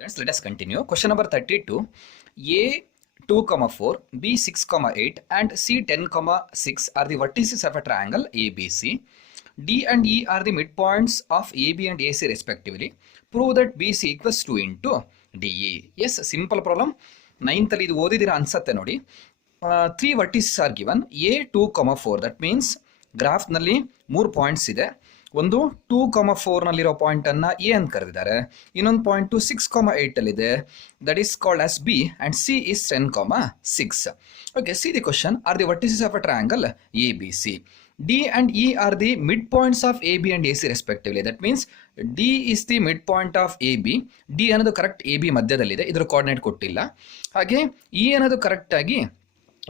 Let us continue. Question number 32. A 2, 4, B 6, 8 and C 10, 6 are the vertices of a triangle ABC. D and E are the midpoints of AB and AC respectively. Prove that BC equals 2 into DE. Yes, simple problem. 9th ಅಲ್ಲಿ ಇದು ಓದಿದಿರ ಅನ್ಸತ್ತೆ ನೋಡಿ. 3 vertices are given. A 2, 4. That means graph ನಲ್ಲಿ 3 points ಇದೆ. ಒಂದು 2, 4 ನಲ್ಲಿರೋ point ಅನ್ನ A ಅಂತ ಕರೆದಿದ್ದಾರೆ. ಇನ್ನೊಂದು ಪಾಯಿಂಟ್ 6, 8 ಅಲ್ಲಿದೆ. That is called as B and C is 10, 6. Okay, see the question. R the vertices of a triangle A B C. D and E are the midpoints of AB and AC respectively. That means D is the midpoint of AB. D ಅನ್ನೋದು correct AB ಮಧ್ಯದಲ್ಲಿದೆ, ಇದರ coordinate ಕೊಟ್ಟಿಲ್ಲ. ಹಾಗೆ E ಅನ್ನೋದು correct ಆಗಿ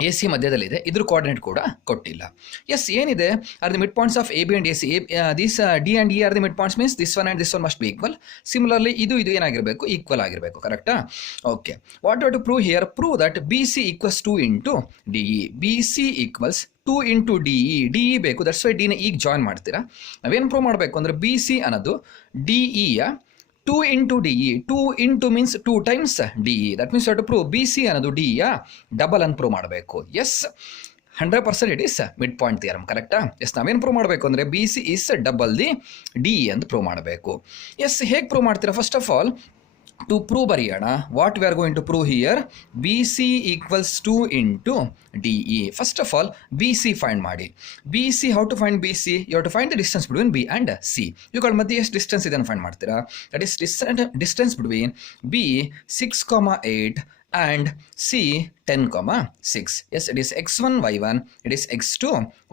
AC ಮಧ್ಯದಲ್ಲಿದೆ, ಇದ್ರ coordinate ಕೂಡ ಕೊಟ್ಟಿಲ್ಲ. Yes, ಏನಿದೆ are the mid points of AB and AC. This D and E are the mid points means this one and this one must be equal. Similarly ಇದು ಏನಾಗಿರಬೇಕು, equal ಆಗಿರಬೇಕು. ಕರೆಕ್ಟಾ? Okay, what you to prove here? Prove that BC equals 2 into DE. BC equals 2 into DE. DE ಬೇಕು, that's why ಡಿನ ಈಗ join ಮಾಡ್ತೀರಾ. ನಾವೇನು prove ಮಾಡಬೇಕು ಅಂದರೆ BC ಅನ್ನೋದು DEಯ 2 into DE. 2 into means 2 times DE. That means you have to prove BC ಅನ್ನೋದು DE ಯ ಡಬಲ್ ಅಂತ ಪ್ರೂವ್ ಮಾಡಬೇಕು. Yes, 100% it is mid point theorem. ಕರೆಕ್ಟಾ? ಎಸ್, ನಾವೇನು ಪ್ರೂವ್ ಮಾಡಬೇಕು ಅಂದರೆ BC is double the DE ಅಂತ ಪ್ರೂವ್ ಮಾಡಬೇಕು. ಎಸ್, ಹೇಗೆ ಪ್ರೂವ್ ಮಾಡ್ತೀರಾ? First of all to prove ಬರೆಯೋಣ. what we are going to prove here, BC equals 2 into DE. first of all BC find ಮಾಡಿ. BC, how to find BC? you have to find the distance between B and C. ಇವುಗಳ ಮಧ್ಯೆ ಎಷ್ಟು distance ಇದನ್ನು find ಮಾಡ್ತೀರಾ? that is distance between B 6, 8 and C 10, 6. Yes, it is x1 y1, it is x2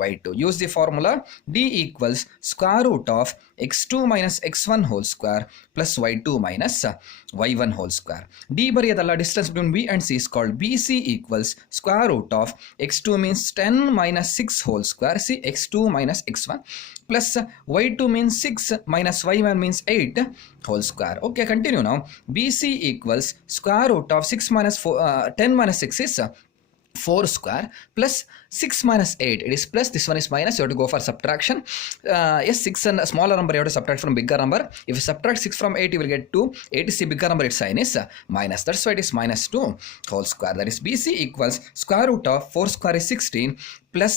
y2. Use the formula. D equals square root of x2 minus x1 whole square plus y2 minus y1 whole square. D ಬರೆಯೋದಲ್ಲ, distance between B and C is called BC equals square root of x2 means 10 minus 6 whole square. See, x2 minus x1 plus y2 means 6 minus y1 means 8 whole square. Okay, continue now. BC equals square root of 6 minus 10 minus 6 is 4 square plus 6 minus 8. It is plus, this one is minus. You have to go for subtraction. Yes, 6 and a smaller number you have to subtract from bigger number. If you subtract 6 from 8, you will get 2. 8 is the bigger number, its sign is minus. That's why it is minus 2 whole square. That is BC equals square root of 4 square is 16 plus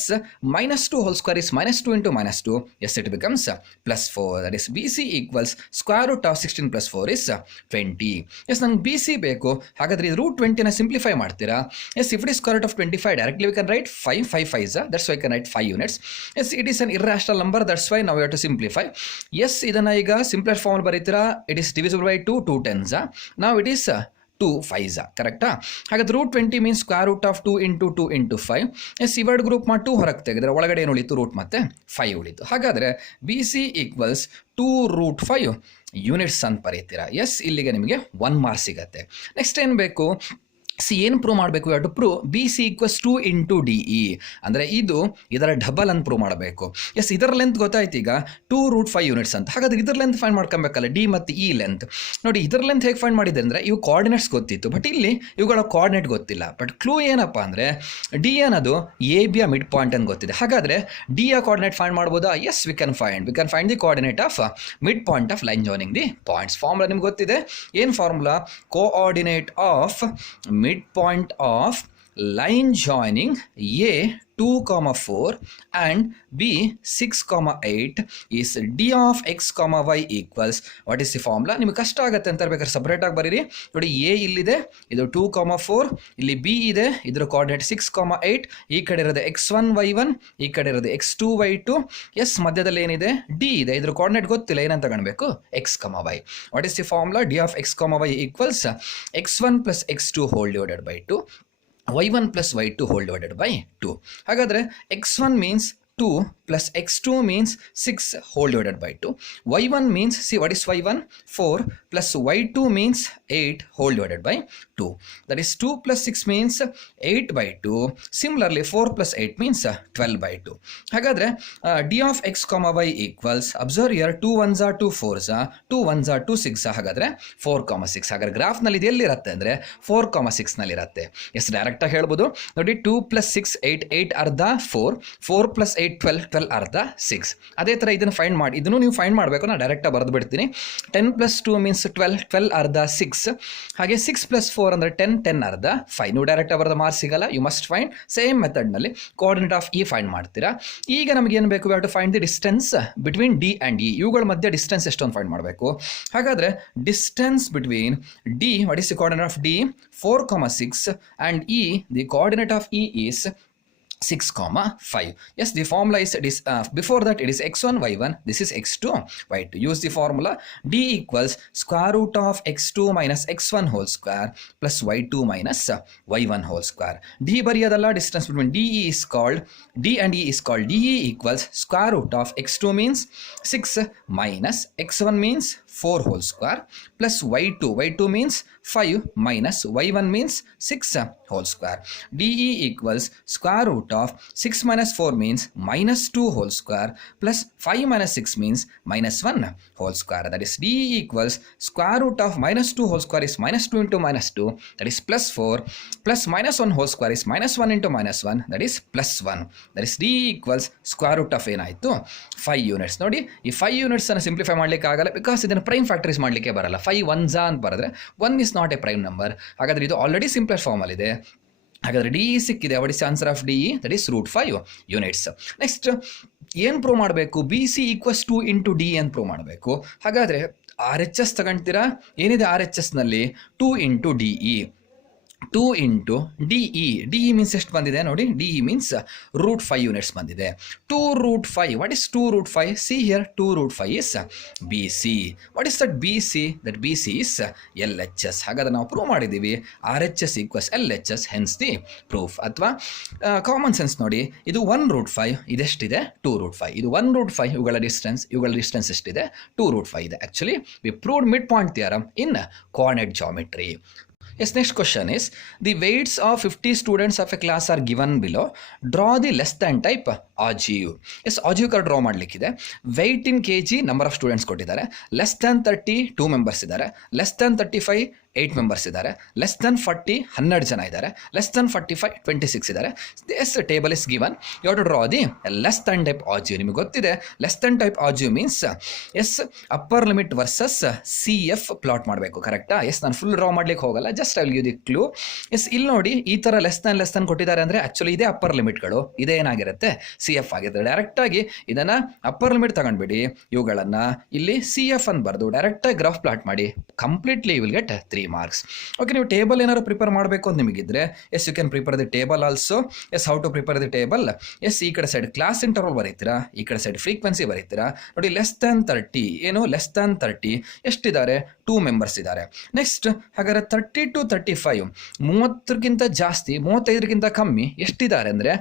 minus 2 whole square is minus 2 into minus 2. Yes, it becomes plus 4. That is BC equals square root of 16 plus 4 is 20. Yes, ನಂಗೆ BC ಬೇಕು. ಹಾಗಾದ್ರೆ ಇದು root 20ನ simplify ಮಾಡ್ತೀರಾ? Yes, if it is square root of 25, directly we can write 5 5s. That's why I can write 5 units. Yes, it is an irrational number. That's why now we have to simplify. Yes, ಇದನ್ನ ಈಗ simplest form ಬರೀತೀರಾ. It is divisible by 2, 2 10s. Now it is 2 5s. ಕರೆಕ್ಟಾ? ಹಾಗಾದ್ರೆ root 20 means square root of 2 into 2 into 5. Yes, ಇವೆರಡು group ಮಾಡಿ 2 ಹೊರಗೆ ತೆಗೆದ್ರೆ ಒಳಗಡೆ ಏನು ಉಳಿತು? ರೂಟ್ ಮತ್ತೆ 5 ಉಳಿತು. ಹಾಗಾದರೆ BC ಈಕ್ವಲ್ಸ್ 2 ರೂಟ್ 5 ಯೂನಿಟ್ಸ್ ಅಂತ ಬರೀತೀರಾ. ಎಸ್, ಇಲ್ಲಿಗೆ ನಿಮಗೆ 1 ಮಾರ್ಕ್ ಸಿಗತ್ತೆ. ನೆಕ್ಸ್ಟ್ ಏನು ಬೇಕು? ಸಿ, ಏನು ಪ್ರೂವ್ ಮಾಡಬೇಕು? To prove BC equals 2 into DE. ಅಂದರೆ ಇದು ಇದರ ಡಬಲ್ ಅಂತ ಪ್ರೂವ್ ಮಾಡಬೇಕು. ಎಸ್, ಇದರ ಲೆಂತ್ ಗೊತ್ತಾಯ್ತು ಈಗ 2 ರೂಟ್ 5 ಯೂನಿಟ್ಸ್ ಅಂತ. ಹಾಗಾದ್ರೆ ಇದರ ಲೆಂತ್ ಫೈಂಡ್ ಮಾಡ್ಕೊಬೇಕಲ್ಲ, D ಮತ್ತು E ಲೆಂತ್. ನೋಡಿ, ಇದರ ಲೆಂತ್ ಹೇಗೆ ಫೈಂಡ್ ಮಾಡಿದೆ ಅಂದರೆ ಇವು ಕೋಆರ್ಡಿನೇಟ್ಸ್ ಗೊತ್ತಿತ್ತು, ಬಟ್ ಇಲ್ಲಿ ಇವುಗಳ ಕೋಆರ್ಡಿನೇಟ್ ಗೊತ್ತಿಲ್ಲ. ಬಟ್ ಕ್ಲೂ ಏನಪ್ಪ ಅಂದರೆ D ಅನ್ನೋದು AB ಯ ಮಿಡ್ ಪಾಯಿಂಟ್ ಅಂತ ಗೊತ್ತಿದೆ. ಹಾಗಾದರೆ D ಯ ಕೋಆರ್ಡಿನೇಟ್ ಫೈಂಡ್ ಮಾಡ್ಬೋದಾ? Yes, we can find the coordinate of mid point of line joining the points. Formula ನಿಮ್ಗೆ ಗೊತ್ತಿದೆ. ಏನು formula? Coordinate of midpoint of line joining A 2, 4 and B 6, 8 is D of x, y equals, what is the formula? ನಿಮಗೆ ಕಷ್ಟ ಆಗುತ್ತೆ ಅಂತ ಬೇಕಾದ್ರೆ separate ಆಗಿ ಬರೀರಿ. ನೋಡಿ, A ಇಲ್ಲಿದೆ, ಇದು 2, 4, ಇಲ್ಲಿ B ಇದೆ, ಇದರ ಕೋಆರ್ಡಿನೇಟ್ 6, 8, ಈ ಕಡೆ ಇರೋದು x1 y1, ಈ ಕಡೆ ಇರೋದು x2 y2. ಎಸ್, ಮಧ್ಯದಲ್ಲಿ ಏನಿದೆ? D ಇದೆ, ಇದರ ಕೋಆರ್ಡಿನೇಟ್ ಗೊತ್ತಿಲ್ಲ, ಏನಂತ ತಗೊಳ್ಬೇಕು? x, y. What is the formula? D of x, y equals x1 plus x2 whole divided by 2, y1 plus y2 whole divided by 2. ಹಾಗಾದರೆ x1 means 2 plus x2 means 6 whole divided by 2. y1 means, see what is y1? 4 plus y2 means 8 whole divided by 2. That is 2 plus 6 means 8 by 2. Similarly 4 plus 8 means 12 by 2. ಹಾಗಾದರೆ D of x, y equals, observe here, 2 1s are 2 4s, 2 1s are 2 6. ಹಾಗಾದರೆ 4, 6. ಹಾಗಾದ್ರೆ ಗ್ರಾಫ್ನಲ್ಲಿ ಇದು ಎಲ್ಲಿರುತ್ತೆ ಅಂದರೆ 4, 6ನಲ್ಲಿರುತ್ತೆ. S, ಡೈರೆಕ್ಟಾಗಿ ಹೇಳ್ಬೋದು. ನೋಡಿ, 2 plus 6 8, 8 ಅರ್ಧ 4, 4 plus 8 8 12 12 ಅರ್ಧ 6. ಅದೇ ಥರ ಇದನ್ನು ಫೈಂಡ್ ಮಾಡಿ, ಇದನ್ನು ನೀವು ಫೈಂಡ್ ಮಾಡಬೇಕು. ನಾನು ಡೈರೆಕ್ಟಾಗಿ ಬರೆದು ಬಿಡ್ತೀನಿ. 10 + 2 ಮೀನ್ಸ್ 12 12 ಅರ್ಧ 6. ಹಾಗೆ 6 + 4 ಅಂದರೆ 10 10 ಅರ್ಧ 5. ನೀವು ಡೈರೆಕ್ಟಾಗಿ ಬರೆದ ಮಾರ್ಕ್ಸ್ ಸಿಗಲ್ಲ. ಯು ಮಸ್ಟ್ ಫೈಂಡ್ ಸೇಮ್ ಮೆಥಡ್ನಲ್ಲಿ ಕೋಆರ್ಡಿನೇಟ್ ಆಫ್ ಇ ಫೈಂಡ್ ಮಾಡ್ತೀರಾ. ಈಗ ನಮಗೆ ಏನು ಬೇಕು? We have to find the distance between D and E. ಇವುಗಳ ಮಧ್ಯೆ ಡಿಸ್ಟೆನ್ಸ್ ಎಷ್ಟೊಂದು ಫೈಂಡ್ ಮಾಡಬೇಕು. ಹಾಗಾದರೆ distance between D, what is the coordinate of D? 4,6 and e, the coordinate of e is 6,5. Yes, the formula is before that it is x1 y1, this is x2 y2. Use the formula d equals square root of x2 minus x1 whole square plus y2 minus y1 whole square. d bariyadalla, distance between d is called d and e is called de equals square root of x2 means 6 minus x1 means 4 whole square plus y2 means 5 minus y1 means 6 whole square. de equals square root of 6 minus 4 means minus 2 whole square plus 5 minus 6 means minus 1 whole square. That is de equals square root of minus 2 whole square is minus 2 into minus 2, that is plus 4, plus minus 1 whole square is minus 1 into minus 1, that is plus 1. That is de equals square root of ಏನಾಯಿತು 5 units. ನೋಡಿ, ಈ 5 units ಅನ್ನು simplify ಮಾಡಲಿಕ್ಕೆ ಆಗಲ್ಲ, because ಇದನ್ನು prime factories ಮಾಡಲಿಕ್ಕೆ ಬರಲ್ಲ. 5 1s ಅಂತ ಬರೆದ್ರೆ 1 is not a prime number. ಹಾಗಾದರೆ ಇದು ಆಲ್ರೆಡಿ ಸಿಂಪ್ಲೆಸ್ಟ್ ಫಾರ್ಮಲ್ಲಿದೆ. ಹಾಗಾದರೆ ಡಿ ಇ ಸಿಕ್ಕಿದೆ. What is answer of D E? That is √5 units. Next ಏನು ಪ್ರೂವ್ ಮಾಡಬೇಕು? B C equals 2 into D ಅಂತ ಪ್ರೂವ್ ಮಾಡಬೇಕು. ಹಾಗಾದರೆ ಆರ್ ಎಚ್ ಎಸ್ ತಗೊಳ್ತೀರಾ? ಏನಿದೆ ಆರ್ ಎಚ್ ಎಸ್ನಲ್ಲಿ? 2 into D E, 2 into D E. D E means ಎಷ್ಟು ಬಂದಿದೆ ನೋಡಿ? ಡಿ ಇ ಮೀನ್ಸ್ √5 ಯೂನಿಟ್ಸ್ ಬಂದಿದೆ. 2 √5. What is 2 √5? See here 2 √5 is B C. What is that B C? That B C is L H S. ಹಾಗಾದ್ರೆ ನಾವು prove ಮಾಡಿದ್ದೀವಿ R H S equals L H S, hence the proof. ಅಥವಾ common sense ನೋಡಿ, ಇದು 1 √5, ಇದೆಷ್ಟಿದೆ? 2 √5. ಇದು 1 √5, ಇವುಗಳ distance ಎಷ್ಟಿದೆ? 2 √5 ಇದೆ. Actually we proved mid point theorem in coordinate geometry. Yes, next question is, the weights of 50 students of a class are given below. Draw the less than type ogive. Yes, ogive car draw ಮಾಡಲಿಕ್ಕಿದೆ. weight in kg, number of students ಕೊಟ್ಟಿದ್ದಾರೆ. less than 30 2 members ಇದ್ದಾರೆ. less than 35 8 members ಇದ್ದಾರೆ. Less than 40 12 ಜನ ಇದ್ದಾರೆ. Less than 45 26 ಇದ್ದಾರೆ. This table is given. You have to draw the less than type ogive. ನಿಮಗೆ ಗೊತ್ತಿದೆ less than type ogive means yes upper limit versus C F plot ಮಾಡಬೇಕು. ಕರೆಕ್ಟಾ? Yes, ನಾನು full draw ಮಾಡ್ಲಿಕ್ಕೆ ಹೋಗಲ್ಲ, just I will give the clue. Yes, ಇಲ್ಲಿ ನೋಡಿ, ಈ ಥರ ಲೆಸ್ ದೆನ್ ಕೊಟ್ಟಿದ್ದಾರೆ ಅಂದರೆ ಆ್ಯಕ್ಚುಲಿ ಇದೇ ಅಪ್ಪರ್ ಲಿಮಿಟ್ಗಳು, ಇದೇ ಏನಾಗಿರುತ್ತೆ? ಸಿ ಎಫ್ ಆಗಿರುತ್ತೆ. ಡೈರೆಕ್ಟಾಗಿ ಇದನ್ನು ಅಪ್ಪರ್ ಲಿಮಿಟ್ ತಗೊಂಡ್ಬಿಡಿ, ಇವುಗಳನ್ನು ಇಲ್ಲಿ ಸಿ ಎಫ್ ಅಂತ ಬರೆದು ಡೈರೆಕ್ಟಾಗಿ ಗ್ರಾಫ್ ಪ್ಲಾಟ್ ಮಾಡಿ, completely you will get 3 marks. Okay, ನೀವು ಟೇಬಲ್ ಏನಾದ್ರು ಪ್ರಿಪೇರ್ ಮಾಡಬೇಕು ಅಂತ ನಿಮಗಿದ್ರೆ, yes you can prepare the table also. Yes, how to prepare the table? Yes, ಈ ಕಡೆ ಸೈಡ್ ಕ್ಲಾಸ್ ಇಂಟರ್ವಲ್ ಬರೀತೀರಾ, ಈ ಕಡೆ ಸೈಡ್ ಫ್ರೀಕ್ವೆನ್ಸಿ ಬರೀತೀರಾ. ನೋಡಿ, ಲೆಸ್ ದೆನ್ 30 ಏನು? Less than 30 ಎಷ್ಟಿದ್ದಾರೆ? 2 members ಇದ್ದಾರೆ. ನೆಕ್ಸ್ಟ್, ಹಾಗಾದ್ರೆ 30 to 35 30ಗಿಂತ ಜಾಸ್ತಿ 35ಗಿಂತ ಕಮ್ಮಿ ಎಷ್ಟಿದ್ದಾರೆ ಅಂದರೆ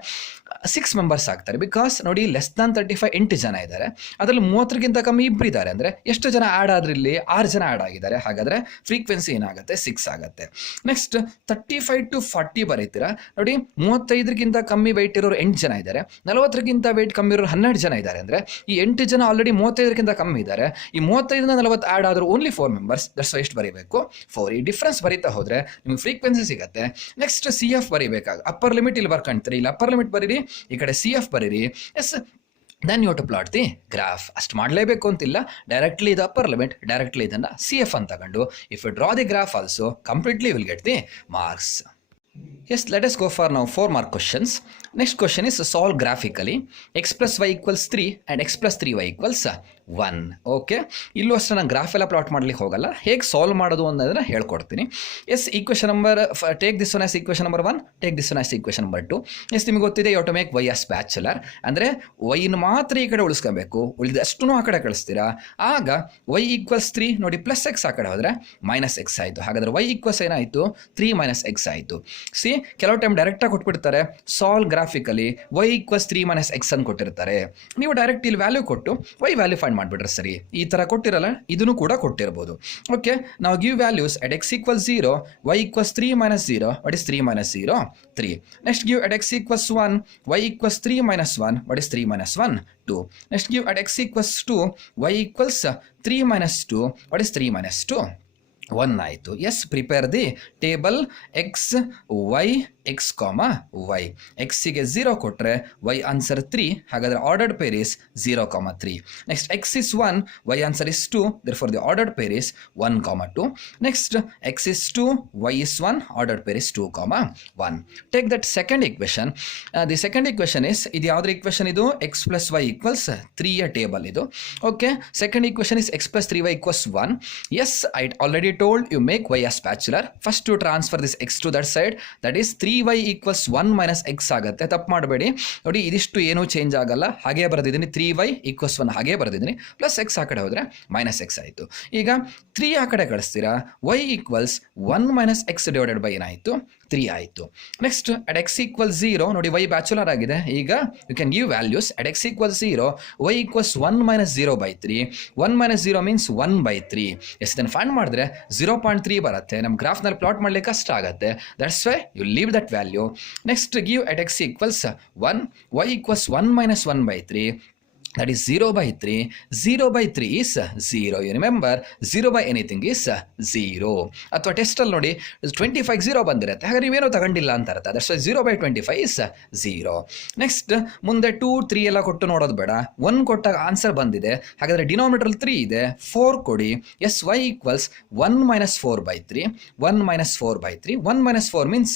6 members ಆಗ್ತಾರೆ. ಬಿಕಾಸ್ ನೋಡಿ, ಲೆಸ್ ದೆನ್ 35 8 ಜನ ಇದ್ದಾರೆ, ಅದರಲ್ಲಿ 30ಗಿಂತ ಕಮ್ಮಿ 2 ಇದ್ದಾರೆ. ಅಂದರೆ ಎಷ್ಟು ಜನ ಆ್ಯಡ್ ಆದ್ರೆ ಇಲ್ಲಿ 6 ಜನ ಆ್ಯಡ್ ಆಗಿದ್ದಾರೆ. ಹಾಗಾದರೆ ಫ್ರೀಕ್ವೆನ್ಸಿ ಏನಾಗುತ್ತೆ? 6 ಆಗುತ್ತೆ. Next 35 to 40 ಬರೀತೀರಾ. ನೋಡಿ, 35ಗಿಂತ ಕಮ್ಮಿ ವೆಯ್ಟ್ ಇರೋರು 8 ಜನ ಇದ್ದಾರೆ, 40ಗಿಂತ ವೆಯ್ಟ್ ಕಮ್ಮಿ ಇರೋರು 12 ಜನ ಇದ್ದಾರೆ. ಅಂದರೆ ಈ 8 ಜನ ಆಲ್ರೆಡಿ 35ಗಿಂತ ಕಮ್ಮಿ ಇದ್ದಾರೆ. ಈ 35ರಿಂದ 40 ಆ್ಯಡ್ ಆದರೂ ಓನ್ಲಿ 4 members. ದಟ್ಸ್ ಎಷ್ಟು ಬರೀಬೇಕು? 4. ಈ ಡಿಫ್ರೆನ್ಸ್ ಬರೀತಾ ಹೋದರೆ ನಿಮಗೆ ಫ್ರೀಕ್ವೆನ್ಸಿ ಸಿಗುತ್ತೆ. ನೆಕ್ಸ್ಟ್ ಸಿ ಎಫ್ ಬರೀಬೇಕಾಗ, ಅಪ್ಪರ್ ಲಿಮಿಟ್ ಇಲ್ಲಿ ಬರ್ಕೊಂತೀರಿ, ಇಲ್ಲಿ ಅಪ್ಪರ್ ಲಿಮಿಟ್ ಬರೀರಿ, ಈ ಕಡೆ ಸಿ ಎಫ್ ಬರೀರಿ. Yes, then you to plot the graph. ಅಷ್ಟು ಮಾಡಲೇಬೇಕು ಅಂತಿಲ್ಲ, ಡೈರೆಕ್ಟ್ಲಿ ಇದು ಅಪ್ಪರ್ ಲಿಮಿಟ್, ಡೈರೆಕ್ಟ್ಲಿ ಇದನ್ನು ಸಿ ಎಫ್ ಅಂತ ತಗೊಂಡು if you draw the graph also completely will get the marks. Yes, let us go for now 4 mark questions. Next question is solve graphically. X plus y equals 3 and x plus 3y equals 1. Okay, ಇಲ್ಲೂ ಅಷ್ಟೇ ನಾನು graph ಎಲ್ಲ plot ಮಾಡ್ಲಿಕ್ಕೆ ಹೋಗಲ್ಲ, ಹೇಗೆ solve ಮಾಡೋದು ಅನ್ನೋದನ್ನ ಹೇಳ್ಕೊಡ್ತೀನಿ. Yes, equation number, take this one as equation number 1, take this one as equation number 2. Yes, ನಿಮಗೆ ಗೊತ್ತಿದೆ you to make Y as bachelor, ಅಂದರೆ ವೈನ ಮಾತ್ರ ಈ ಕಡೆ ಉಳಿಸ್ಕೊಬೇಕು, ಉಳಿದಷ್ಟು ಆ ಕಡೆ ಕಳಿಸ್ತೀರಾ. ಆಗ ವೈ ಈಕ್ವಲ್ಸ್ 3 ನೋಡಿ, ಪ್ಲಸ್ ಎಕ್ಸ್ ಆ ಕಡೆ ಹೋದರೆ ಮೈನಸ್ ಎಕ್ಸ್ ಆಯಿತು. ಹಾಗಾದರೆ ವೈ ಈಕ್ವಲ್ಸ್ ಏನಾಯಿತು? 3 ಮೈನಸ್ ಎಕ್ಸ್ ಆಯಿತು. ಸಿ, ಕೆಲವು ಟೈಮ್ ಡೈರೆಕ್ಟಾಗಿ ಕೊಟ್ಬಿಡ್ತಾರೆ, solve graphically Y equals 3 minus X ಅಂತ ಕೊಟ್ಟಿರ್ತಾರೆ. ನೀವು ಡೈರೆಕ್ಟ್ ಇಲ್ಲಿ ವ್ಯಾಲ್ಯೂ ಕೊಟ್ಟು ವೈ ವ್ಯಾಲ್ಯೂ ಫೈಂಡ್ ಮಾಡಿಬಿಟ್ರೆ ಸರಿ. ಈ ಥರ ಕೊಟ್ಟಿರಲ್ಲ, ಇದನ್ನು ಕೂಡ ಕೊಟ್ಟಿರ್ಬೋದು. ಓಕೆ, ನಾವು give values at x equals 0, y equals 3 minus 0, what is 3 minus 0? 3. Next give at x equals 1, y equals 3 minus 1, what is 3 minus 1? 2. Next give at x equals 2, y equals 3 minus 2, what is 3 minus 2? 1 ಆಯಿತು. Yes, prepare the table X Y X comma Y. ಎಕ್ಸಿಗೆ 0 ಕೊಟ್ಟರೆ Y answer 3, ಹಾಗಾದರೆ ordered pair is 0,3. Next X is 1, Y answer is 2, therefore the ordered pair is 1,2. next x is 2, y is 1, ordered pair is 2,1. take that second equation. The second equation is, ಇದು ಯಾವುದ್ರ equation ಇದು? x plus y equals 3ಯ table ಇದು. Okay, second equation is x plus 3y equals 1. yes, I already told you make y a spatular. first to transfer this x to that side, that is 3y equals 1 minus x ಆಗುತ್ತೆ. ತಪ್ಪು ಮಾಡಬೇಡಿ ನೋಡಿ, ಇದಿಷ್ಟು ಏನೂ change ಆಗಲ್ಲ, ಹಾಗೆ ಬರೆದಿದ್ದೀನಿ. 3y equals 1 ಹಾಗೆ ಬರೆದಿದ್ದೀನಿ, ಪ್ಲಸ್ x ಆ ಕಡೆ ಹೋದರೆ ಮೈನಸ್ x ಆಯಿತು. ಈಗ 3 ಆ ಕಡೆ ಕಳಿಸ್ತೀರಾ, y equals 1 minus X divided by ಏನಾಯಿತು? 3 ಆಯಿತು. ನೆಕ್ಸ್ಟ್ ಅಟ್ x ಈಕ್ವಲ್ಸ್ 0, ನೋಡಿ y ಬ್ಯಾಚುಲರ್ ಆಗಿದೆ. ಈಗ you can give values. At x equals 0, y equals 1 minus 0/3. 1 minus 0 means 1/3. Yes, ಇದನ್ನು ಫೈಂಡ್ ಮಾಡಿದ್ರೆ 0.3 ಬರುತ್ತೆ. ನಮ್ಮ ಗ್ರಾಫ್ನಲ್ಲಿ ಪ್ಲಾಟ್ ಮಾಡಲಿಕ್ಕೆ ಕಷ್ಟ ಆಗುತ್ತೆ. That's why you leave that value. Next give at x equals 1, y equals 1 minus 1/3. that is 0/3. 0/3 is 0. You remember 0 by anything is 0. ಅಥವಾ ಟೆಸ್ಟಲ್ಲಿ ನೋಡಿ 25 0 ಬಂದಿರುತ್ತೆ, ಹಾಗಾದ್ರೆ ನೀವೇನೋ ತಗೊಂಡಿಲ್ಲ ಅಂತ ಅರ್ಥ. That's why 0/25 is 0. ನೆಕ್ಸ್ಟ್ ಮುಂದೆ 2 3 ಎಲ್ಲ ಕೊಟ್ಟು ನೋಡೋದು ಬೇಡ, 1 ಕೊಟ್ಟಾಗ ಆನ್ಸರ್ ಬಂದಿದೆ, ಹಾಗಾದರೆ ಡಿನಾಮಿನೇಟರ್ 3 ಇದೆ, 4 ಕೊಡಿ. Yes, y equals 1 minus 4/3. 1 minus 4/3. 1 minus 4 means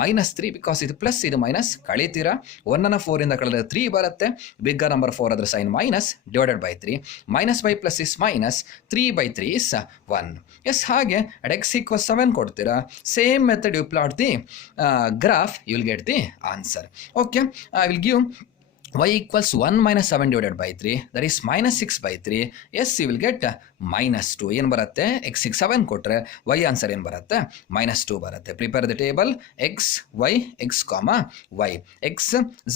minus 3, because ಇದು ಪ್ಲಸ್ ಇದು ಮೈನಸ್, ಕಳೀತೀರಾ. 1 4 ಇಂದ ಕಳೆದ್ರೆ 3 ಬರುತ್ತೆ. ಬಿಗ್ಗರ್ ನಂಬರ್ 4 ಅದರ sign minus divided by 3. minus by plus is minus, 3/3 is 1. yes, ಹಾಗೆ at x equals 7 ಕೊಡ್ತೀರಾ. same method you plot the graph, you will get the answer. okay, I will give y equals 1 minus 7 divided by 3, that is minus 6/3. yes, you will get minus 2. ಏನು ಬರುತ್ತೆ? x 7 ಕೊಟ್ಟರೆ y answer ಏನು ಬರುತ್ತೆ? minus 2 ಬರುತ್ತೆ. Prepare the table x y x comma y. x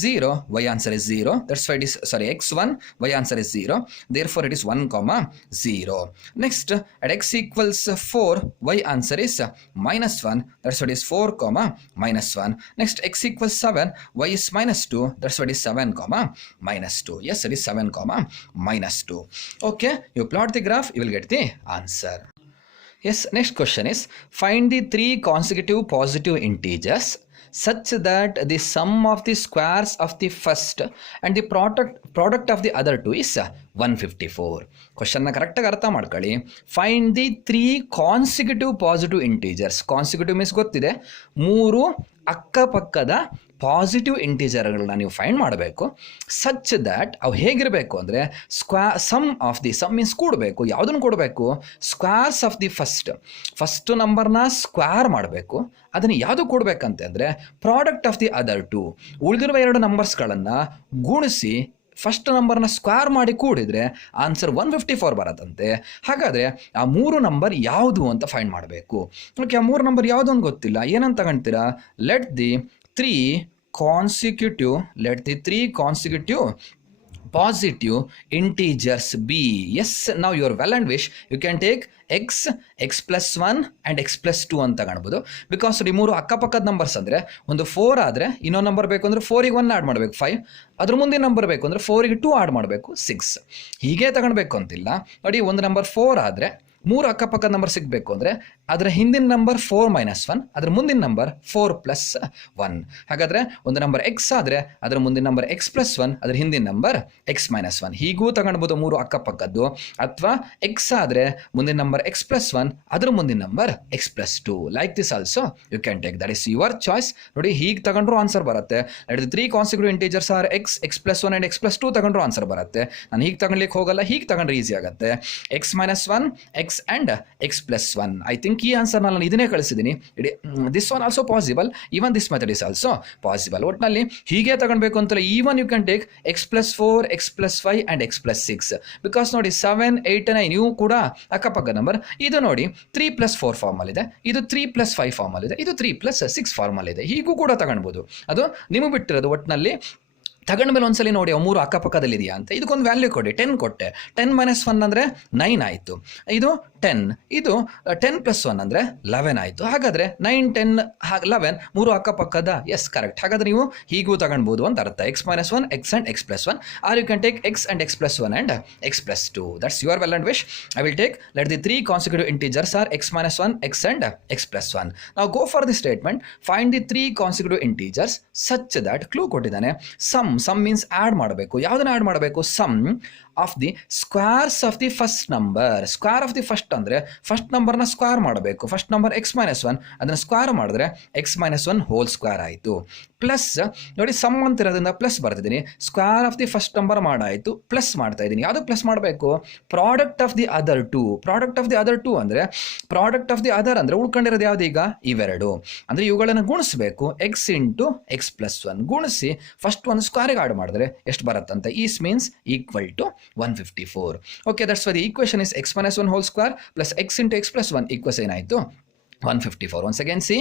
0, y answer is 0, that's why it is, sorry, x 1, y answer is 0, therefore it is 1,0. next at x equals 4, y answer is minus 1, that's why it is 4,-1. next x equals 7, y is minus 2, that's why it is 7,-2. yes, it is 7,-2. okay, you plot the graph, you will get the answer. yes, next question is, find the 3 consecutive positive integers such that the sum of the squares of the first and the product of the other two is 154. ಕ್ವಶನ್ನ ಕರೆಕ್ಟಾಗಿ ಅರ್ಥ ಮಾಡ್ಕೊಳ್ಳಿ. Find the 3 consecutive positive integers. Consecutive means ಗೊತ್ತಿದೆ, 3 ಅಕ್ಕಪಕ್ಕದ positive ಇಂಟೀಜರ್ಗಳನ್ನ ನೀವು find ಮಾಡಬೇಕು. Such that ಅವು ಹೇಗಿರಬೇಕು ಅಂದರೆ, sum of the, sum means ಕೂಡಬೇಕು. ಯಾವುದನ್ನು ಕೂಡಬೇಕು? ಸ್ಕ್ವೇರ್ಸ್ ಆಫ್ ದಿ ಫಸ್ಟ್ ನಂಬರ್ನ ಸ್ಕ್ವೇರ್ ಮಾಡಬೇಕು. ಅದನ್ನು ಯಾವುದು ಕೂಡಬೇಕಂತಂದರೆ product of the other two, ಉಳಿದಿರುವ 2 ನಂಬರ್ಸ್ಗಳನ್ನು ಗುಣಿಸಿ ಫಸ್ಟ್ ನಂಬರ್ನ ಸ್ಕ್ವೇರ್ ಮಾಡಿ ಕೂಡಿದರೆ ಆನ್ಸರ್ 154 ಬರತ್ತಂತೆ. ಹಾಗಾದರೆ ಆ 3 ನಂಬರ್ ಯಾವುದು ಅಂತ ಫೈಂಡ್ ಮಾಡಬೇಕು. ಓಕೆ, ಆ 3 ನಂಬರ್ ಯಾವುದು ಅಂತ ಗೊತ್ತಿಲ್ಲ, ಏನಂತ ತಗೊಳ್ತೀರಾ? Let the 3 consecutive positive integers be. yes, now your well and wish, you can take x plus 1 and x plus 2 ಅಂತ ತಗೊಳ್ಬೋದು. ಬಿಕಾಸ್ ಈ 3 ಅಕ್ಕಪಕ್ಕದ ನಂಬರ್ಸ್ ಅಂದರೆ, ಒಂದು 4 ಆದರೆ ಇನ್ನೊಂದು ನಂಬರ್ ಬೇಕು ಅಂದರೆ 4ಗೆ 1 ಆ್ಯಡ್ ಮಾಡಬೇಕು 5, ಅದ್ರ ಮುಂದಿನ ನಂಬರ್ ಬೇಕು ಅಂದರೆ 4ಗೆ 2 ಆ್ಯಡ್ ಮಾಡಬೇಕು 6. ಹೀಗೆ ತಗೊಳ್ಬೇಕು ಅಂತಿಲ್ಲ. ನೋಡಿ, ಒಂದು ನಂಬರ್ 4 ಆದರೆ 3 ಅಕ್ಕಪಕ್ಕದ ನಂಬರ್ ಸಿಗಬೇಕು ಅಂದರೆ ಅದರ ಹಿಂದಿನ ನಂಬರ್ 4 - 1, ಅದರ ಮುಂದಿನ ನಂಬರ್ 4 + 1. ಹಾಗಾದರೆ ಒಂದು ನಂಬರ್ x ಆದರೆ ಅದರ ಮುಂದಿನ ನಂಬರ್ x + 1, ಅದರ ಹಿಂದಿನ ನಂಬರ್ x - 1. ಹೀಗೂ ತಗೊಳ್ಬೋದು 3 ಅಕ್ಕಪಕ್ಕದ್ದು. ಅಥವಾ x ಆದರೆ ಮುಂದಿನ ನಂಬರ್ x + 1, ಅದರ ಮುಂದಿನ number x + 2. Like this also you can take, that is your choice. ನೋಡಿ, ಹೀಗೆ ತಗೊಂಡ್ರು ಆನ್ಸರ್ ಬರುತ್ತೆ. Let the 3 consecutive integers are x + 1 and x + 2 ತಗೊಂಡ್ರು ಆನ್ಸರ್ ಬರುತ್ತೆ. ನಾನು ಹೀಗೆ ತಗೊಳ್ಲಿಕ್ಕೆ ಹೋಗಲ್ಲ, ಹೀಗೆ ತಗೊಂಡ್ರೆ ಈಸಿ ಆಗುತ್ತೆ. x - 1 x and x + 1. I think ಈ ಆನ್ಸರ್ನ ನಾನು ಇದನ್ನೇ ಕಳಿಸಿದ್ದೀನಿ. This one also possible, even this method is also possible. ಒಟ್ಟಿನಲ್ಲಿ ಹೀಗೆ ತಗೊಳ್ಬೇಕು ಅಂತಲ್ಲ, even you can take x + 4 x + 5 and x + 6. Because ನೋಡಿ 7 8 9 ಇವು ಕೂಡ ಅಕ್ಕಪಕ್ಕ ನಂಬರ್. ಇದು ನೋಡಿ 3 + 4 ಫಾರ್ಮಲ್ಲಿದೆ, ಇದು 3 + 5 ಫಾರ್ಮಲ್ಲಿದೆ, ಇದು 3 + 6 ಫಾರ್ಮಲ್ಲಿದೆ. ಹೀಗೂ ಕೂಡ ತಗೊಳ್ಬೋದು, ಅದು ನಿಮಗೆ ಬಿಟ್ಟಿರೋದು. ಒಟ್ಟಿನಲ್ಲಿ ತಗೊಂಡ್ಮೇಲೆ ಒಂದ್ಸಲಿ ನೋಡಿ ಅವು ಮೂರು ಅಕ್ಕಪಕ್ಕದಲ್ಲಿ ಇದೆಯಾ ಅಂತ. ಇದಕ್ಕೊಂದು ವ್ಯಾಲ್ಯೂ ಕೊಡಿ. 10 ಕೊಟ್ಟೆ. 10 - 1 ಅಂದರೆ 9 ಆಯಿತು. ಇದು 10, ಇದು 10 + 1 ಅಂದರೆ 11 ಆಯಿತು. ಹಾಗಾದರೆ 9, 10, 11 ಮೂರು ಅಕ್ಕಪಕ್ಕದ. Yes, correct. ಹಾಗಾದರೆ ನೀವು ಹೀಗೂ ತಗೊಳ್ಬೋದು ಅಂತ ಅರ್ಥ. x - 1 x and x + 1, are you can take x and x + 1 and x + 2. That's your well and wish. I will take let the 3 consecutive integers are x - 1 x and x + 1. ನಾವು go for the statement. Find the 3 consecutive integers such that, clue ಕೊಟ್ಟಿದ್ದಾನೆ, sum means add ಮಾಡಬೇಕು. ಯಾವುದನ್ನು add ಮಾಡಬೇಕು? Sum of the squares of the first number. Square of the first ಅಂದರೆ first ನಂಬರ್ನ square ಮಾಡಬೇಕು. First number x - 1, ಅದನ್ನು square ಮಾಡಿದ್ರೆ x - 1 whole square ಆಯಿತು. ಪ್ಲಸ್ ನೋಡಿ, ಸಮ್ ಅಂತಿರೋದ್ರಿಂದ ಪ್ಲಸ್ ಬರ್ತಿದ್ದೀನಿ. Square of the first number ಮಾಡಾಯಿತು, ಪ್ಲಸ್ ಮಾಡ್ತಾ ಇದ್ದೀನಿ. ಯಾವುದು ಪ್ಲಸ್ ಮಾಡಬೇಕು? Product of the other two. Product of the other two ಅಂದರೆ, ಪ್ರಾಡಕ್ಟ್ ಆಫ್ ದಿ ಅದರ್ ಅಂದರೆ ಉಳ್ಕೊಂಡಿರೋದು ಯಾವುದು ಈಗ? ಇವೆರಡು. ಅಂದರೆ ಇವುಗಳನ್ನು ಗುಣಿಸಬೇಕು. x × x + 1 ಗುಣಿಸಿ ಫಸ್ಟ್ ಒಂದು ಸ್ಕ್ವೇರಿಗೆ ಆಡ್ ಮಾಡಿದ್ರೆ ಎಷ್ಟು ಬರುತ್ತಂತೆ? Is means equal to 154. Okay, that's why the equation is x - 1 whole square plus x × x + 1 equals ಏನಾಯಿತು? 154. Once again see,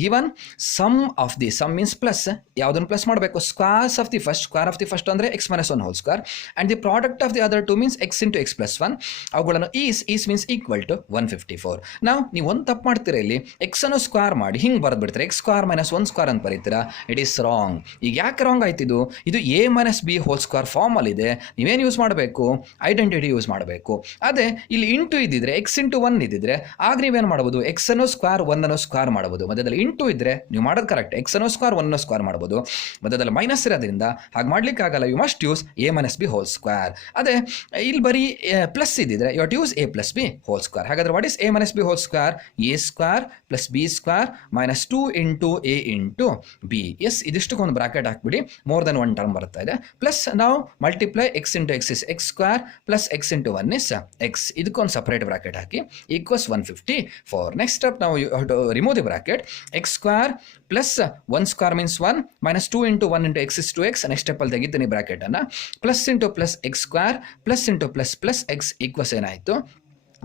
given sum of the, sum means plus, ಯಾವುದನ್ನು plus ಮಾಡಬೇಕು? Squares of the first. Square of the first ಅಂದರೆ x - 1 whole square, and the product of the other two means x × x + 1. ಅವುಗಳನ್ನು is means equal to 154. ನಾವು ನೀವು ಒಂದು ತಪ್ಪು ಮಾಡ್ತೀರಾ ಇಲ್ಲಿ, ಎಕ್ಸನ್ನು ಸ್ಕ್ವೇರ್ ಮಾಡಿ ಹಿಂಗೆ ಬರೆದ್ಬಿಡ್ತೀರಾ, x² - 1² ಅಂತ ಬರೀತೀರಾ. It is wrong. ಈಗ ಯಾಕೆ ರಾಂಗ್ ಆಯ್ತಿದ್ದು? ಇದು a - b ಹೋಲ್ ಸ್ಕ್ವೇರ್ ಫಾರ್ಮಲ್ಲಿದೆ. ನೀವೇನು ಯೂಸ್ ಮಾಡಬೇಕು? ಐಡೆಂಟಿಟಿ ಯೂಸ್ ಮಾಡಬೇಕು. ಅದೇ ಇಲ್ಲಿ ಇಂಟು ಇದ್ದಿದ್ರೆ, x × 1 ಇದ್ದಿದ್ರೆ, ಆಗ ನೀವೇನು ಮಾಡ್ಬೋದು? x ಅನ್ನು ಸ್ಕ್ವೇರ್ 1 ಅನ್ನು ಸ್ಕ್ವೇರ್ ಮಾಡಬಹುದು. ಮಧ್ಯದಲ್ಲಿ ಇಂಟು ಇದ್ರೆ ನೀವು ಮಾಡೋದು ಕರೆಕ್ಟ್. x ಅನ್ನು ಸ್ಕ್ವೇರ್ 1 ಅನ್ನು ಸ್ಕ್ವೇರ್ ಮಾಡಬಹುದು. ಮಧ್ಯದಲ್ಲಿ ಮೈನಸ್ ಇರೋದ್ರಿಂದ ಹಾಗೆ ಮಾಡ್ಲಿಕ್ಕೆ ಆಗಲ್ಲ. You must use a - b whole square. ಅದೇ ಇಲ್ಲಿ ಬರೀ ಪ್ಲಸ್ ಇದ್ದಿದ್ರೆ you have to use a + b whole square. ಹಾಗಾದ್ರೆ what is a - b whole square? a² + b² - 2 × a × b. Yes, ಇದಿಷ್ಟಕ್ಕೊಂದು ಬ್ರಾಕೆಟ್ ಹಾಕ್ಬಿಡಿ. ಮೋರ್ ದೆನ್ ಒನ್ ಟರ್ಮ್ ಬರ್ತಾ ಇದೆ. Plus ನಾವು multiply x × x is x² plus x × 1 is x. ಇದಕ್ಕೊಂದು separate bracket hockey equals 154. Next step, now you have to remove the bracket. x² plus 1² means 1 minus 2 × 1 × x is 2x. Next step ಅಲ್ಲಿ ತೆಗಿತೀನಿ bracket ಅನ್ನ. Plus into plus x² plus into plus x equals ಏನಾಯಿತು?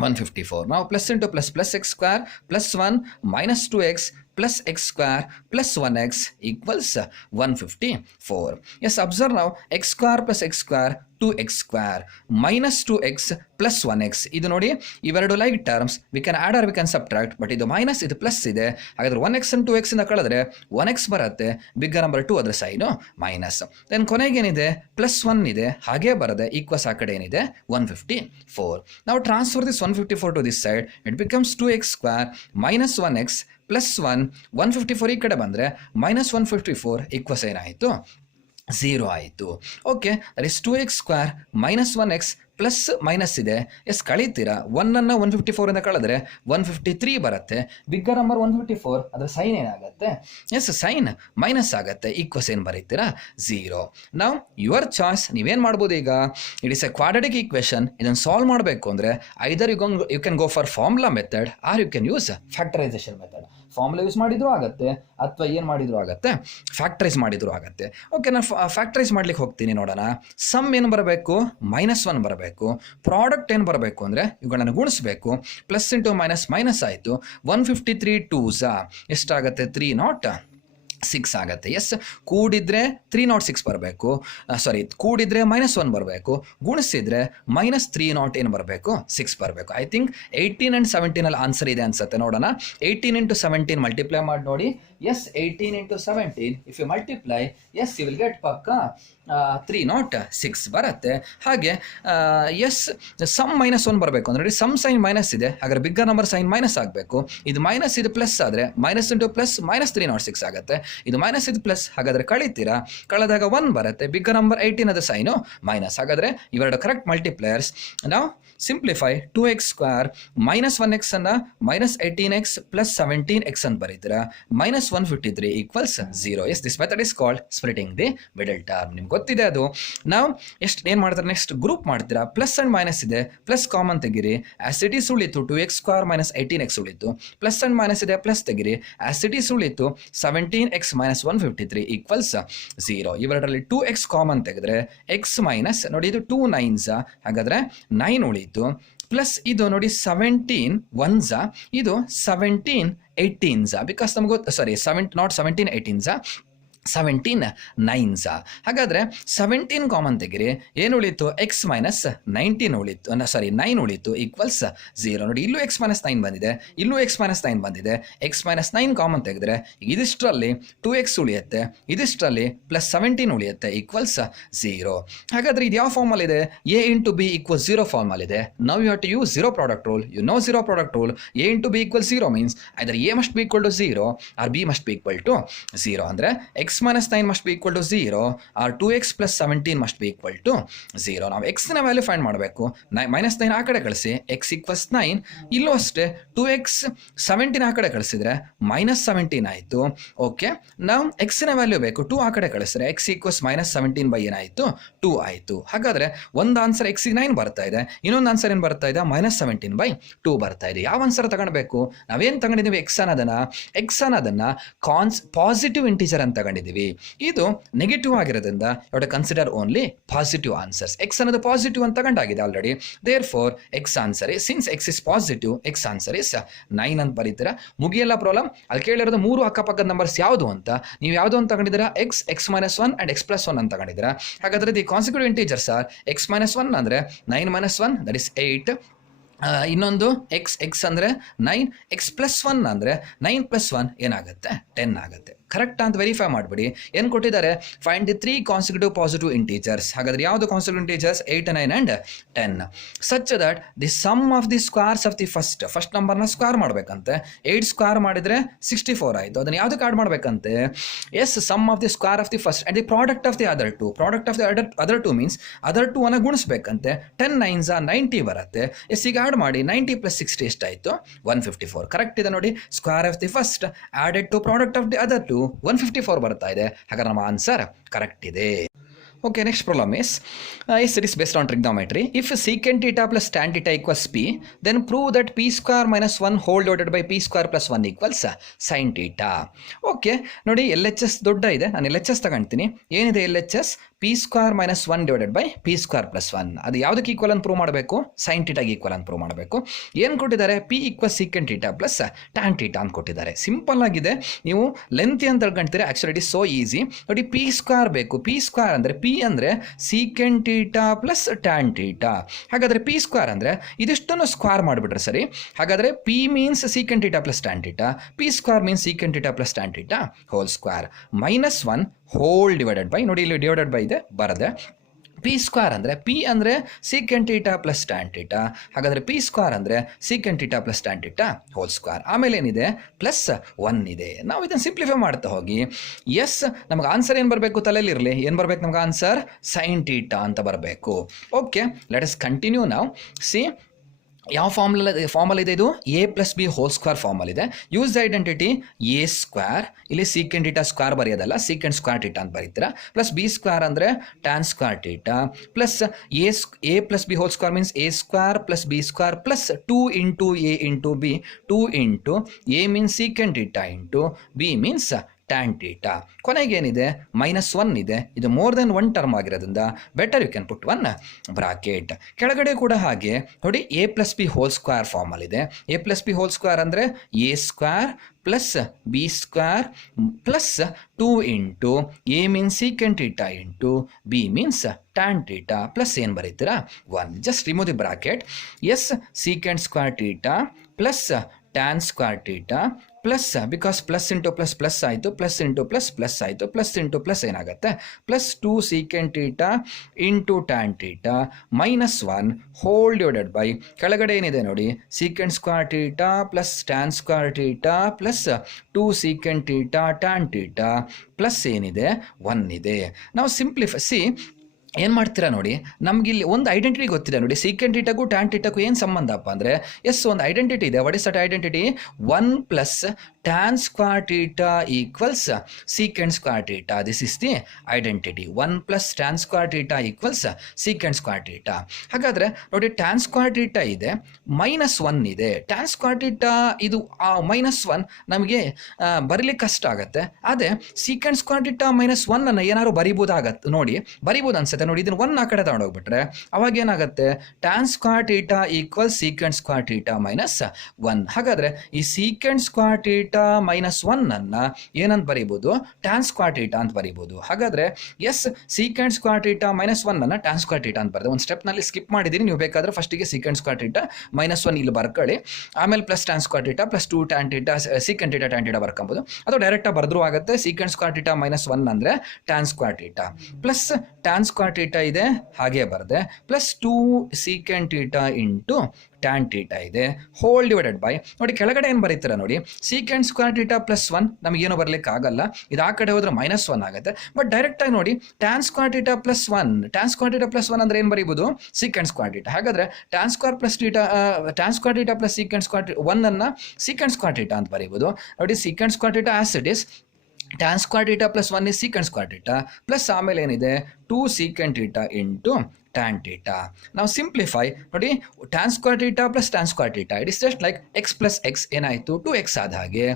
154. ನಾವು plus into plus x² plus 1 minus 2x plus x² plus 1x equals 154. Yes, observe now, x² plus x² 2x² minus 2x plus 1x. ಇದು ನೋಡಿ, ಇವೆರಡು like terms. We can add or we can subtract. But ಇದು ಮೈನಸ್, ಇದು plus ಇದೆ. ಹಾಗಾದ್ರೆ 1x and 2x ಇಂದ ಕಳೆದ್ರೆ 1x ಬರುತ್ತೆ. ಬಿಗ್ಗರ್ ನಂಬರ್ 2 ಅದರ ಸೈನು ಮೈನಸ್. ದೆನ್ ಕೊನೆಗೇನಿದೆ? ಪ್ಲಸ್ 1 ಇದೆ. ಹಾಗೇ ಬರದೆ ಈಕ್ವಲ್ಸ್ ಆ ಕಡೆ ಏನಿದೆ? 154. ನಾವು transfer this 154 to this side. It becomes 2x² minus 1x plus 1 154 ಈ ಕಡೆ ಬಂದರೆ ಮೈನಸ್ 154 ಈಕ್ವಲ್ಸ್ ಏನಾಯಿತು? 0 ಆಯಿತು. Okay, that is 2x² minus 1x plus minus ಇದೆ. ಎಸ್, ಕಳೀತೀರಾ. 1ಅನ್ನು 154 ಇಂದ ಕಳೆದ್ರೆ 153 ಬರುತ್ತೆ. ಬಿಗ್ಗರ್ ನಂಬರ್ 154, ಅದರ ಸೈನ್ ಏನಾಗುತ್ತೆ? ಎಸ್, ಸೈನ್ ಮೈನಸ್ ಆಗುತ್ತೆ. ಈಕ್ವಲ್ಸ್ ಏನು ಬರೀತೀರಾ? 0. ನಾವು ಯುವರ್ ಚಾಯ್ಸ್. ನೀವೇನು ಮಾಡ್ಬೋದು ಈಗ? It is a quadratic equation. ಇದನ್ನು ಸಾಲ್ವ್ ಮಾಡಬೇಕು ಅಂದರೆ either you can go for formula method or you can use factorisation method. Formula use ಮಾಡಿದ್ರು ಆಗುತ್ತೆ, ಅಥವಾ ಏನು ಮಾಡಿದ್ರು ಆಗುತ್ತೆ? ಫ್ಯಾಕ್ಟರೈಸ್ ಮಾಡಿದ್ರು ಆಗುತ್ತೆ. ಓಕೆ, ನಾನು ಫ್ಯಾಕ್ಟರೈಸ್ ಮಾಡ್ಲಿಕ್ಕೆ ಹೋಗ್ತೀನಿ. ನೋಡೋಣ. ಸಮ್ ಏನು ಬರಬೇಕು? -1 ಬರಬೇಕು. ಪ್ರಾಡಕ್ಟ್ ಏನು ಬರಬೇಕು ಅಂದರೆ ಇವುಗಳನ್ನು ಗುಣಿಸಬೇಕು. ಪ್ಲಸ್ ಇಂಟು ಮೈನಸ್ ಆಯಿತು. 153 2s ಎಷ್ಟಾಗುತ್ತೆ? 306 ಆಗುತ್ತೆ. ಎಸ್, ಕೂಡಿದ್ರೆ 306 ಬರಬೇಕು. ಸಾರಿ, ಕೂಡಿದ್ರೆ -1 ಬರಬೇಕು. ಗುಣಿಸಿದ್ರೆ -30 ಏನು ಬರಬೇಕು? 6 ಬರಬೇಕು. ಐ ಥಿಂಕ್ 18 and 17 ಅಲ್ಲಿ ಆನ್ಸರ್ ಇದೆ ಅನ್ಸುತ್ತೆ. ನೋಡೋಣ. 18 × 17 ಮಲ್ಟಿಪ್ಲೈ ಮಾಡಿ ನೋಡಿ. Yes, 18 × 17 if you multiply, yes you will get ಪಕ್ಕ 306 ಬರುತ್ತೆ. ಹಾಗೆ ಎಸ್, ಸಮ್ -1 ಬರಬೇಕು ಅಂದರೆ ಸಮ್ ಸೈನ್ ಮೈನಸ್ ಇದೆ. ಹಾಗಾದ್ರೆ ಬಿಗ್ಗರ್ ನಂಬರ್ ಸೈನ್ ಮೈನಸ್ ಆಗಬೇಕು. ಇದು ಮೈನಸ್, ಇದು ಪ್ಲಸ್ ಆದರೆ ಮೈನಸ್ ಇಂಟು ಪ್ಲಸ್ -306 ಆಗುತ್ತೆ. ಇದು ಮೈನಸ್, ಇದು ಪ್ಲಸ್. ಹಾಗಾದರೆ ಕಳೀತೀರಾ. ಕಳೆದಾಗ 1 ಬರುತ್ತೆ. ಬಿಗ್ಗರ್ ನಂಬರ್ 18 ಅದ ಸೈನು ಮೈನಸ್. ಹಾಗಾದರೆ ಇವೆರಡು ಕರೆಕ್ಟ್ ಮಲ್ಟಿಪ್ಲೈಯರ್ಸ್. ನಾವು ಸಿಂಪ್ಲಿಫೈ 2x² -1x ಅನ್ನು -18x plus 17x ಅಂತ ಬರೀತೀರಾ. -153 equals 0. Yes, this method is called splitting the middle term. ನಿಮ್ಗೆ ಗೊತ್ತಿದೆ ಅದು. ನಾವು ಏನು ಮಾಡ್ತಾರೆ? ನೆಕ್ಸ್ಟ್ ಗ್ರೂಪ್ ಮಾಡ್ತೀರಾ. ಪ್ಲಸ್ ಅಂಡ್ ಮೈನಸ್ ಇದೆ, ಪ್ಲಸ್ ಕಾಮನ್ ತೆಗಿರಿ. ಆಸಿಟೀಸ್ ಉಳಿತು 2x² -18x ಉಳಿತು. ಪ್ಲಸ್ ಅಂಡ್ ಮೈನಸ್ ಇದೆ, ಪ್ಲಸ್ ತೆಗಿರಿ. ಆಸಿಟೀಸ್ ಉಳಿತು 17x -153 equals 0. ಇವೆರಡರಲ್ಲಿ 2x ಕಾಮನ್ ತೆಗೆದ್ರೆ x ಮೈನಸ್ ನೋಡಿ, ಇದು 2 9s, ಹಾಗಾದರೆ 9 ಉಳಿತು. ಪ್ಲಸ್ ಇದು ನೋಡಿ 17 1s, ಇದು 17 18s. ಬಿಕಾಸ್ ನಮಗೂ ಸಾರಿ ನಾಟ್ 17 18s, 17 9s. ಹಾಗಾದರೆ 17 ಕಾಮನ್ ತೆಗಿರಿ, ಏನು ಉಳಿತು? ಎಕ್ಸ್ ಮೈನಸ್ 19 ಉಳಿತು, 9 ಉಳಿತು ಈಕ್ವಲ್ಸ್ 0. ನೋಡಿ, ಇಲ್ಲೂ ಎಕ್ಸ್ ಮೈನಸ್ 9 ಬಂದಿದೆ, ಇಲ್ಲೂ ಎಕ್ಸ್ ಮೈನಸ್ 9 ಬಂದಿದೆ. ಎಕ್ಸ್ ಮೈನಸ್ 9 ಕಾಮನ್ ತೆಗೆದ್ರೆ ಇದಿಷ್ಟರಲ್ಲಿ 2x ಉಳಿಯುತ್ತೆ, ಇದಿಷ್ಟರಲ್ಲಿ ಪ್ಲಸ್ 17 ಉಳಿಯುತ್ತೆ ಈಕ್ವಲ್ಸ್ 0. ಹಾಗಾದರೆ ಇದು ಯಾವ ಫಾರ್ಮಲ್ಲಿದೆ? a ಇಂಟು ಬಿ ಈಕ್ವಲ್ಸ್ 0 ಫಾರ್ಮಲ್ಲಿದೆ. Now you have to use zero product rule. You know zero product rule. a into B equal 0 means either a must be equal to 0 or b must be equal to 0. ಅಂದರೆ x minus 9 must be equal to 0 or 2x plus 17 must be equal to 0. ನಾವು x ನ value find ಮಾಡಬೇಕು. Minus 9 ಆ ಕಡೆ ಕಳಿಸಿ, x equals 9. ಇಲ್ಲೂ ಅಷ್ಟೇ 2x 17 ಆ ಕಡೆ ಕಳಿಸಿದ್ರೆ ಮೈನಸ್ 17 ಆಯಿತು. ಓಕೆ, ನಾವು x ನ ವ್ಯಾಲ್ಯೂ ಬೇಕು, 2 ಆ ಕಡೆ ಕಳಿಸಿದ್ರೆ x ಈಕ್ವಲ್ಸ್ ಮೈನಸ್ 17 ಬೈ ಏನಾಯಿತು? 2 ಆಯಿತು. ಹಾಗಾದರೆ ಒಂದು ಆನ್ಸರ್ x 9 ಬರ್ತಾ ಇದೆ, ಇನ್ನೊಂದು ಆನ್ಸರ್ ಏನು ಬರ್ತಾ ಇದೆ? ಮೈನಸ್ 17 ಬೈ 2 ಬರ್ತಾ ಇದೆ. ಯಾವ ಆನ್ಸರ್ ತಗೊಳ್ಬೇಕು? ನಾವೇನು ತಗೊಂಡಿದ್ದೀವಿ? x ಅನ್ನೋದನ್ನು ಪಾಸಿಟಿವ್ ಇಂಟೀಜರ್ ಅಂತ ತಗೊಂಡಿದ್ದೀವಿ. ಇದು ನೆಗೆಟಿವ್ ಆಗಿರೋದ್ರಿಂದ you to consider only positive answers. X ಅನ್ನೋದು ಪಾಸಿಟಿವ್ ಅಂತ ತಗೊಂಡಾಗಿದೆ already. Therefore X answer since X is positive, X answer is 9 ಅಂತ ಬರೀತೀರಾ. ಮುಗಿಯಲ್ಲ ಪ್ರಾಬ್ಲಮ್. ಅಲ್ಲಿ ಕೇಳಿರೋದು 3 ಅಕ್ಕಪಕ್ಕದ ನಂಬರ್ಸ್ ಯಾವುದು ಅಂತ. ನೀವು ಯಾವುದು ಅಂತ ತಗೊಂಡಿದ್ದೀರಾ? X, X minus 1 and X plus 1 ಅಂತ ತಗೊಂಡಿದ್ದೀರಾ. ಹಾಗಾದ್ರೆ the consecutive integers are X minus 1 ಅಂದರೆ 9 ಮೈನಸ್ 1 ದಟ್ ಇಸ್ 8. ಇನ್ನೊಂದು ಎಕ್ಸ್ ಅಂದರೆ 9, ಎಕ್ಸ್ ಪ್ಲಸ್ 1 ಅಂದರೆ 9 ಪ್ಲಸ್ 1 ಏನಾಗುತ್ತೆ? 10 ಆಗುತ್ತೆ. ಕರೆಕ್ಟ್ ಅಂತ ವೆರಿಫೈ ಮಾಡಿಬಿಡಿ. ಏನು ಕೊಟ್ಟಿದ್ದಾರೆ? Find the 3 consecutive positive integers. ಹಾಗಾದ್ರೆ ಯಾವುದು consecutive integers? 8, 9 and 10 such that the sum of the squares of the first ನಂಬರ್ನ ಸ್ಕ್ವೇರ್ ಮಾಡಬೇಕಂತೆ. 8 ಸ್ಕ್ವೇರ್ ಮಾಡಿದರೆ 64 ಆಯಿತು. ಅದನ್ನು ಯಾವುದಕ್ಕೆ ಆ್ಯಡ್ ಮಾಡಬೇಕಂತೆ? Yes, sum of the square of the first and the product of the other two. Product of the other two means other two ಅನ್ನು ಗುಣಿಸ್ಬೇಕಂತೆ. 10 9s 90 ಬರುತ್ತೆ. ಎಸ್, ಈಗ ಆ್ಯಡ್ ಮಾಡಿ 90 ಪ್ಲಸ್ 60 ಎಷ್ಟಾಯಿತು? 154. ಕರೆಕ್ಟ್ ಇದೆ ನೋಡಿ. Square of the first added to product of the other two 154 ಬರ್ತಾ ಇದೆ. ಹಾಗಾದ್ರೆ ನಮ್ಮ ಆನ್ಸರ್ ಕರೆಕ್ಟ್ ಇದೆ. Okay, next problem is, yes, it is based on trigonometry. If secant theta plus tan theta equals p, then prove that p square minus 1 whole divided by p square plus 1 equals sin theta. Okay, ನೋಡಿ LHS ದೊಡ್ಡ ಇದೆ, ನಾನು LHS ತಗೊಳ್ತೀನಿ. ಏನಿದೆ LHS? p square minus 1 divided by p square plus 1. ಅದು ಯಾವುದಕ್ಕೆ equal ಅಂತ prove ಮಾಡಬೇಕು? sin thetaಗೆ ಈಕ್ವಲ್ ಅಂತ ಪ್ರೂವ್ ಮಾಡಬೇಕು. ಏನು ಕೊಟ್ಟಿದ್ದಾರೆ? p equal secant theta plus tan theta ಅಂತ ಕೊಟ್ಟಿದ್ದಾರೆ. ಸಿಂಪಲ್ ಆಗಿದೆ. ನೀವು ಲೆಂತಿ ಅಂತ ತಿಳ್ಕೊಂತೀರಾ. Actually it is so easy. ನೋಡಿ, p ಸ್ಕ್ವೇರ್ ಬೇಕು. p ಸ್ಕ್ವೇರ್ ಅಂದರೆ p ಅಂದರೆ secant theta plus tan theta. ಹಾಗಾದರೆ ಪಿ ಸ್ಕ್ವೇರ್ ಅಂದರೆ ಇದಿಷ್ಟನ್ನು ಸ್ಕ್ವೇರ್ ಮಾಡಿಬಿಟ್ರೆ ಸರಿ. ಹಾಗಾದರೆ P means secant theta plus tan theta, P square means secant theta plus tan theta whole square minus 1 hole divided by, ನೋಡಿ ಇಲ್ಲಿ ಡಿವೈಡೆಡ್ ಬೈ ಇದೆ ಬರದೆ. ಪಿ ಸ್ಕ್ವೇರ್ ಅಂದರೆ ಪಿ ಅಂದರೆ secant theta plus tan theta. ಹಾಗಾದರೆ P square ಅಂದರೆ secant theta plus tan theta whole square. ಆಮೇಲೆ ಏನಿದೆ? ಪ್ಲಸ್ 1 ಇದೆ. ನಾವು ಇದನ್ನು ಸಿಂಪ್ಲಿಫೈ ಮಾಡ್ತಾ ಹೋಗಿ ಎಸ್, ನಮಗೆ ಆನ್ಸರ್ ಏನು ಬರಬೇಕು? ತಲೆಯಲ್ಲಿರಲಿ. ಏನು ಬರಬೇಕು ನಮ್ಗೆ ಆನ್ಸರ್? ಸೈನ್ ಟೀಟಾ ಅಂತ ಬರಬೇಕು. ಓಕೆ, ಲೆಟ್ ಅಸ್ ಕಂಟಿನ್ಯೂ ನಾವು. ಸಿ, ಯಾವ ಫಾರ್ಮಲ್ಲಿದೆ ಇದು? A plus B whole square ಫಾರ್ಮಲ್ಲಿದೆ. Use the identity A square, ಇಲ್ಲಿ ಸೀಕೆಂಟ್ ಟೀಟಾ ಸ್ಕ್ವೇರ್ ಬರೆಯೋದಲ್ಲ, ಸೀಕೆಂಟ್ ಸ್ಕ್ವೇರ್ ಟೀಟಾ ಅಂತ ಬರೀತೀರಾ. ಪ್ಲಸ್ ಬಿ ಸ್ಕ್ವೇರ್ ಅಂದರೆ tan square theta plus A plus B whole square means A square plus B square plus 2 into A into B. 2 into A means secant theta into B means tan theta. ಕೊನೆಗೇನಿದೆ? Minus 1 ಇದೆ. ಇದು more than 1 term ಆಗಿರೋದ್ರಿಂದ better you can put 1 bracket. ಕೆಳಗಡೆ ಕೂಡ ಹಾಗೆ ನೋಡಿ, A plus B whole square ಫಾರ್ಮಲ್ಲಿದೆ. A plus B whole square ಅಂದರೆ A square plus B square plus 2 into A means secant theta into B means tan theta plus ಏನು ಬರೀತೀರಾ? 1. Just remove the bracket. Yes, secant square theta plus tan square theta plus, because plus into plus plus ಆಯಿತು, plus into plus plus ಆಯಿತು, plus into plus ಏನಾಗುತ್ತೆ? Plus 2 secant theta into tan theta minus 1 hole divided by, ಕೆಳಗಡೆ ಏನಿದೆ ನೋಡಿ, secant square theta plus tan square theta plus 2 secant theta tan theta plus ಏನಿದೆ? 1 ಇದೆ. ನಾವು simplify ಏನು ಮಾಡ್ತೀರಾ ನೋಡಿ, ನಮ್ಗೆ ಇಲ್ಲಿ ಒಂದು ಐಡೆಂಟಿಟಿ ಗೊತ್ತಿದೆ ನೋಡಿ. ಸೀಕೆಂಟ್ ಟೀಟಾಗೂ ಟ್ಯಾನ್ ಟೀಟಾಗೂ ಏನು ಸಂಬಂಧಪ್ಪ ಅಂದರೆ, ಎಸ್, ಒಂದು ಐಡೆಂಟಿಟಿ ಇದೆ. What is that identity? 1 plus tan square theta equals secant square theta. This is the identity. 1 plus tan square theta equals secant square theta. ಹಾಗಾದರೆ ನೋಡಿ, ಟ್ಯಾನ್ ಸ್ಕ್ವೇರ್ ಟೀಟಾ ಇದೆ, minus 1 ಇದೆ. Tan square theta ಇದು minus 1 ನಮಗೆ ಬರೀಲಿಕ್ಕೆ ಕಷ್ಟ ಆಗುತ್ತೆ. ಅದೇ ಸೀಕೆಂಟ್ ಸ್ಕ್ವೇರ್ ಟೀಟಾ ಮೈನಸ್ 1 ಅನ್ನು ಏನಾದ್ರು ಬರಿಬೋದಾಗತ್ತೆ ನೋಡಿ, ಬರಿಬೋದು ಅನ್ಸುತ್ತೆ ನೋಡಿ, ಇದನ್ನು 1 ಆ ಕಡೆ ತಗೊಂಡೋಗ್ಬಿಟ್ರೆ ಅವಾಗ ಏನಾಗುತ್ತೆ, tan square theta equal secant square theta minus 1. ಹಾಗಾದರೆ ಈ ಸೀಕೆಂಟ್ ಸ್ಕ್ವೇರ್ ಥೀಟಾ ಮೈನಸ್ 1 ಅನ್ನು ಏನಂತ ಬರೀಬೋದು, ಟ್ಯಾನ್ ಸ್ಕ್ವೇರ್ ಥೀಟಾ ಅಂತ ಬರೀಬೋದು. ಹಾಗಾದರೆ yes, secant square theta minus 1 ಅನ್ನು ಟ್ಯಾನ್ ಸ್ಕ್ವೇರ್ ಥೀಟಾ ಅಂತ ಬರೆದೆ. ಒಂದು ಸ್ಟೆಪ್ನಲ್ಲಿ ಸ್ಕಿಪ್ ಮಾಡಿದ್ದೀನಿ, ನೀವು ಬೇಕಾದರೆ ಫಸ್ಟಿಗೆ ಸೀಕೆಂಟ್ ಸ್ಕ್ವೇರ್ ಥೀಟಾ ಮೈನಸ್ 1 ಇಲ್ಲಿ ಬರ್ಕೊಳ್ಳಿ, ಆಮೇಲೆ plus tan square theta plus 2 tan theta secant theta tan theta ಬರ್ಕೊಬೋದು. ಅದು ಡೈರೆಕ್ಟಾಗಿ ಬರೆದ್ರೂ ಆಗುತ್ತೆ. ಸೀಕೆಂಟ್ ಸ್ಕ್ವೇರ್ ಥೀಟಾ ಮೈನಸ್ 1 ಅಂದರೆ tan square theta plus tan square theta ಇದೆ ಹಾಗೆ ಬರೆದೆ, plus 2 secant theta into tan theta ಇದೆ, ಹೋಲ್ ಡಿವೈಡೆಡ್ ಬೈ, ನೋಡಿ ಕೆಳಗಡೆ ಏನು ಬರೀತೀರ ನೋಡಿ, ಸೀಕೆಂಟ್ ಸ್ಕ್ವೇರ್ ಥೀಟಾ ಪ್ಲಸ್ 1 ನಮಗೇನು ಬರಲಿಕ್ಕೆ ಆಗಲ್ಲ, ಇದು ಆ ಕಡೆ ಹೋದ್ರೆ ಮೈನಸ್ 1 ಆಗುತ್ತೆ. ಬಟ್ ಡೈರೆಕ್ಟಾಗಿ ನೋಡಿ tan square theta plus 1, tan square theta plus 1 ಅಂದರೆ ಏನು ಬರೀಬೋದು, ಸೀಕೆಂಟ್ ಸ್ಕ್ವೇರ್ ಥೀಟಾ. ಹಾಗಾದರೆ tan square plus theta, tan square theta plus secant square 1 ಅನ್ನು ಸೀಕೆಂಟ್ ಸ್ಕ್ವೇರ್ ಥೀಟಾ ಅಂತ ಬರೀಬೋದು. ನೋಡಿ, secant square theta as it is tan square theta plus 1 is secant square theta plus ಆಮೇಲೆ ಏನಿದೆ 2 secant theta into tan theta. ನಾವು simplify ನೋಡಿ, tan square theta plus tan square theta it is just like X plus X ಏನಾಯಿತು 2x ಆದ ಹಾಗೆ,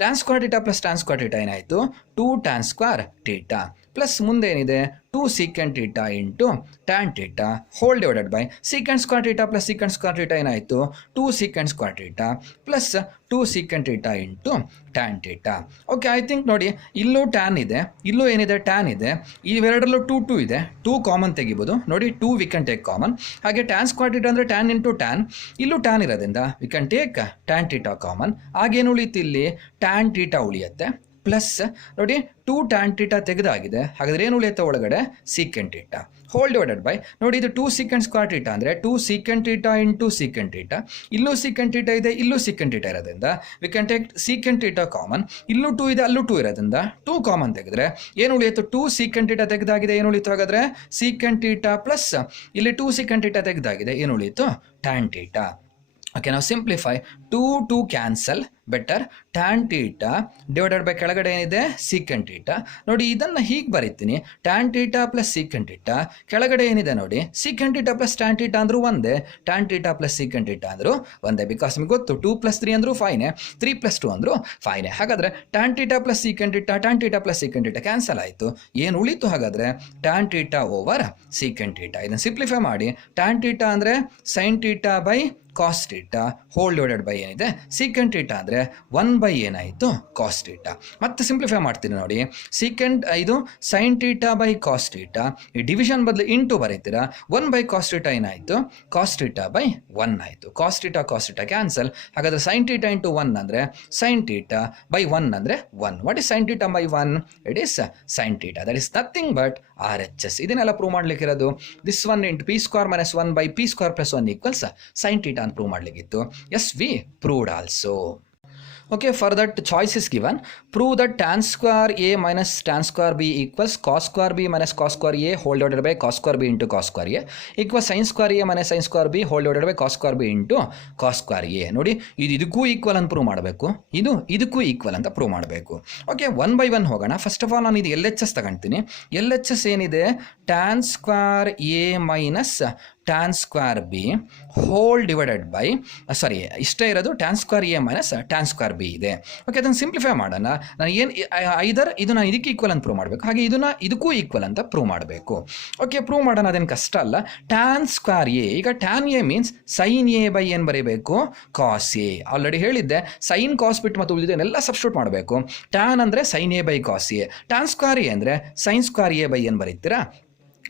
tan square theta plus tan square theta ಏನಾಯಿತು 2 tan square theta plus ಮುಂದೆ ಏನಿದೆ 2 secant theta into tan theta whole divided by secant square theta plus secant square theta ಏನಾಯಿತು 2 secant square theta plus 2 secant theta into tan theta. Okay, I think ನೋಡಿ ಇಲ್ಲೂ tan ಇದೆ, ಇಲ್ಲೂ ಏನಿದೆ tan ಇದೆ, ಇವೆರಡರಲ್ಲೂ 2 ಇದೆ, 2 ಕಾಮನ್ ತೆಗಿಬೋದು. ನೋಡಿ 2 ವಿ ಕ್ಯಾನ್ ಟೇಕ್ ಕಾಮನ್. ಹಾಗೆ ಟ್ಯಾನ್ ಸ್ಕ್ವೇರ್ ಥೀಟಾ ಅಂದರೆ ಟ್ಯಾನ್ ಇಂಟು ಟ್ಯಾನ್, ಇಲ್ಲೂ ಟ್ಯಾನ್ ಇರೋದ್ರಿಂದ we can take tan theta common. ಆಗೇನು ಉಳಿತು ಇಲ್ಲಿ ಟ್ಯಾನ್ ಥೀಟಾ ಉಳಿಯುತ್ತೆ ಪ್ಲಸ್ ನೋಡಿ 2 ಟ್ಯಾನ್ ಥೀಟಾ ತೆಗೆದಾಗಿದೆ, ಹಾಗಾದ್ರೆ ಏನು ಉಳಿಯುತ್ತೆ ಒಳಗಡೆ secant theta whole divided by, ನೋಡಿ ಇದು 2 ಸೀಕೆಂಟ್ ಸ್ಕ್ವೇರ್ ಥೀಟಾ ಅಂದರೆ 2 secant theta into secant theta, ಇಲ್ಲೂ ಸೀಕೆಂಟ್ ಥೀಟಾ ಇದೆ, ಇಲ್ಲೂ ಸೀಕೆಂಟ್ ಥೀಟಾ ಇರೋದ್ರಿಂದ we can take secant theta common. ಇಲ್ಲೂ 2 ಇದೆ, ಅಲ್ಲೂ 2 ಇರೋದ್ರಿಂದ 2 ಕಾಮನ್ ತೆಗೆದ್ರೆ ಏನು ಉಳಿಯಿತು 2 ಸೀಕೆಂಟ್ ಥೀಟಾ ತೆಗೆದಾಗಿದೆ, ಏನು ಉಳಿಯಿತು ಹಾಗಾದರೆ ಸೀಕೆಂಟ್ ಥೀಟಾ ಪ್ಲಸ್ ಇಲ್ಲಿ 2 ಸೀಕೆಂಟ್ ಥೀಟಾ ತೆಗೆದಾಗಿದೆ, ಏನು ಉಳಿಯಿತು ಟ್ಯಾನ್ ಥೀಟಾ. ಓಕೆ, ನಾವು simplify 2 cancel, better tan theta divided by ಕೆಳಗಡೆ ಏನಿದೆ ಸೀಕೆಂಟ್ ಥೀಟಾ. ನೋಡಿ ಇದನ್ನು ಹೀಗೆ ಬರೀತೀನಿ, tan theta plus secant theta, ಕೆಳಗಡೆ ಏನಿದೆ ನೋಡಿ secant theta plus tan theta ಅಂದರೂ ಒಂದೇ, tan theta plus secant theta ಅಂದರೂ ಒಂದೇ, ಬಿಕಾಸ್ ನಿಮಗೆ ಗೊತ್ತು 2 + 3 ಅಂದರೂ 5ನೇ, 3 + 2 ಅಂದರೂ 5ನೇ. ಹಾಗಾದರೆ tan theta plus secant theta, tan theta plus secant theta cancel ಆಯಿತು, ಏನು ಉಳಿತು ಹಾಗಾದರೆ tan theta over secant theta. ಇದನ್ನು ಸಿಂಪ್ಲಿಫೈ ಮಾಡಿ, ಟ್ಯಾನ್ ಥೀಟಾ ಅಂದರೆ sine theta by cos theta whole divided by ಏನಿದೆ ಸೀಕೆಂಟ್ ಥೀಟಾ ಅಂದರೆ 1 ಏನಾಯಿತು ಕಾಸ್ ಥೀಟಾ. ಮತ್ತೆ ಸಿಂಪ್ಲಿಫೈ ಮಾಡ್ತೀನಿ ನೋಡಿ, ಸೀಕೆಂಟ್ ಇದು sine theta by cos theta, ಈ ಡಿವಿಷನ್ ಬದಲು ಇಂಟು ಬರೀತೀರಾ, 1 ಕಾಸ್ ಥೀಟಾ ಏನಾಯಿತು ಕಾಸ್ ಥೀಟಾ ಬೈ 1 ಆಯಿತು, ಕಾಸ್ ಥೀಟಾ ಕ್ಯಾನ್ಸಲ್. ಹಾಗಾದರೆ ಸೈನ್ ಥೀಟಾ ಇಂಟು 1 ಅಂದರೆ ಸೈನ್ ಥೀಟಾ ಬೈ 1 ಅಂದರೆ 1. What is sine theta by 1? It is sine theta, that is nothing but RHS. ಇದನ್ನೆಲ್ಲ prove ಮಾಡ್ಲಿಕ್ಕಿರೋದು this 1 into p² - 1 by p² + 1 equals sine theta ಅಂತ prove ಮಾಡಲಿಕ್ಕಿತ್ತು. Yes, we proved also. Okay, for that choice is given. Prove that tan square A minus tan square B equals cos square B minus cos square A whole divided by cos square B into cos square A equals sin square A minus sin square B whole divided by cos square B into cos square A. ನೋಡಿ ಇದು ಇದಕ್ಕೂ equal ಅಂತ prove ಮಾಡಬೇಕು, ಇದು ಇದಕ್ಕೂ equal ಅಂತ prove ಮಾಡಬೇಕು. Okay, 1 by 1 ಹೋಗೋಣ. ಫಸ್ಟ್ ಆಫ್ ಆಲ್ ನಾನು ಇದು LHS ತಗೊಳ್ತೀನಿ. LHS ಏನಿದೆ tan square A minus tan square B whole divided by ಇಷ್ಟೇ ಇರೋದು tan square A minus tan square B ಇದೆ. ಓಕೆ, ಅದನ್ನು ಸಿಂಪ್ಲಿಫೈ ಮಾಡೋಣ. ನಾನು ಏನು ಐದರ್ ಇದು ನಾನು ಇದಕ್ಕೆ ಈಕ್ವಲ್ ಅಂತ ಪ್ರೂವ್ ಮಾಡಬೇಕು, ಹಾಗೆ ಇದನ್ನು ಇದಕ್ಕೂ ಈಕ್ವಲ್ ಅಂತ ಪ್ರೂವ್ ಮಾಡಬೇಕು. ಓಕೆ, ಪ್ರೂವ್ ಮಾಡೋಣ, ಅದೇನು ಕಷ್ಟ ಅಲ್ಲ. ಟ್ಯಾನ್ ಸ್ಕ್ವೇರ್ ಎ, ಈಗ tan A means sine A by ಏನು ಬರೀಬೇಕು ಕಾಸ್ ಎ. ಆಲ್ರೆಡಿ ಹೇಳಿದ್ದೆ ಸೈನ್ ಕಾಸ್ ಬಿಟ್ಟು ಮತ್ತು ಉಳಿದಿದ್ದನ್ನೆಲ್ಲ ಸಬ್ಸ್ಟಿಟ್ಯೂಟ್ ಮಾಡಬೇಕು. ಟ್ಯಾನ್ ಅಂದರೆ sine A by cos A, tan square A ಅಂದರೆ ಸೈನ್ ಸ್ಕ್ವೇರ್ ಎ ಬೈ ಏನು ಬರೀತೀರಾ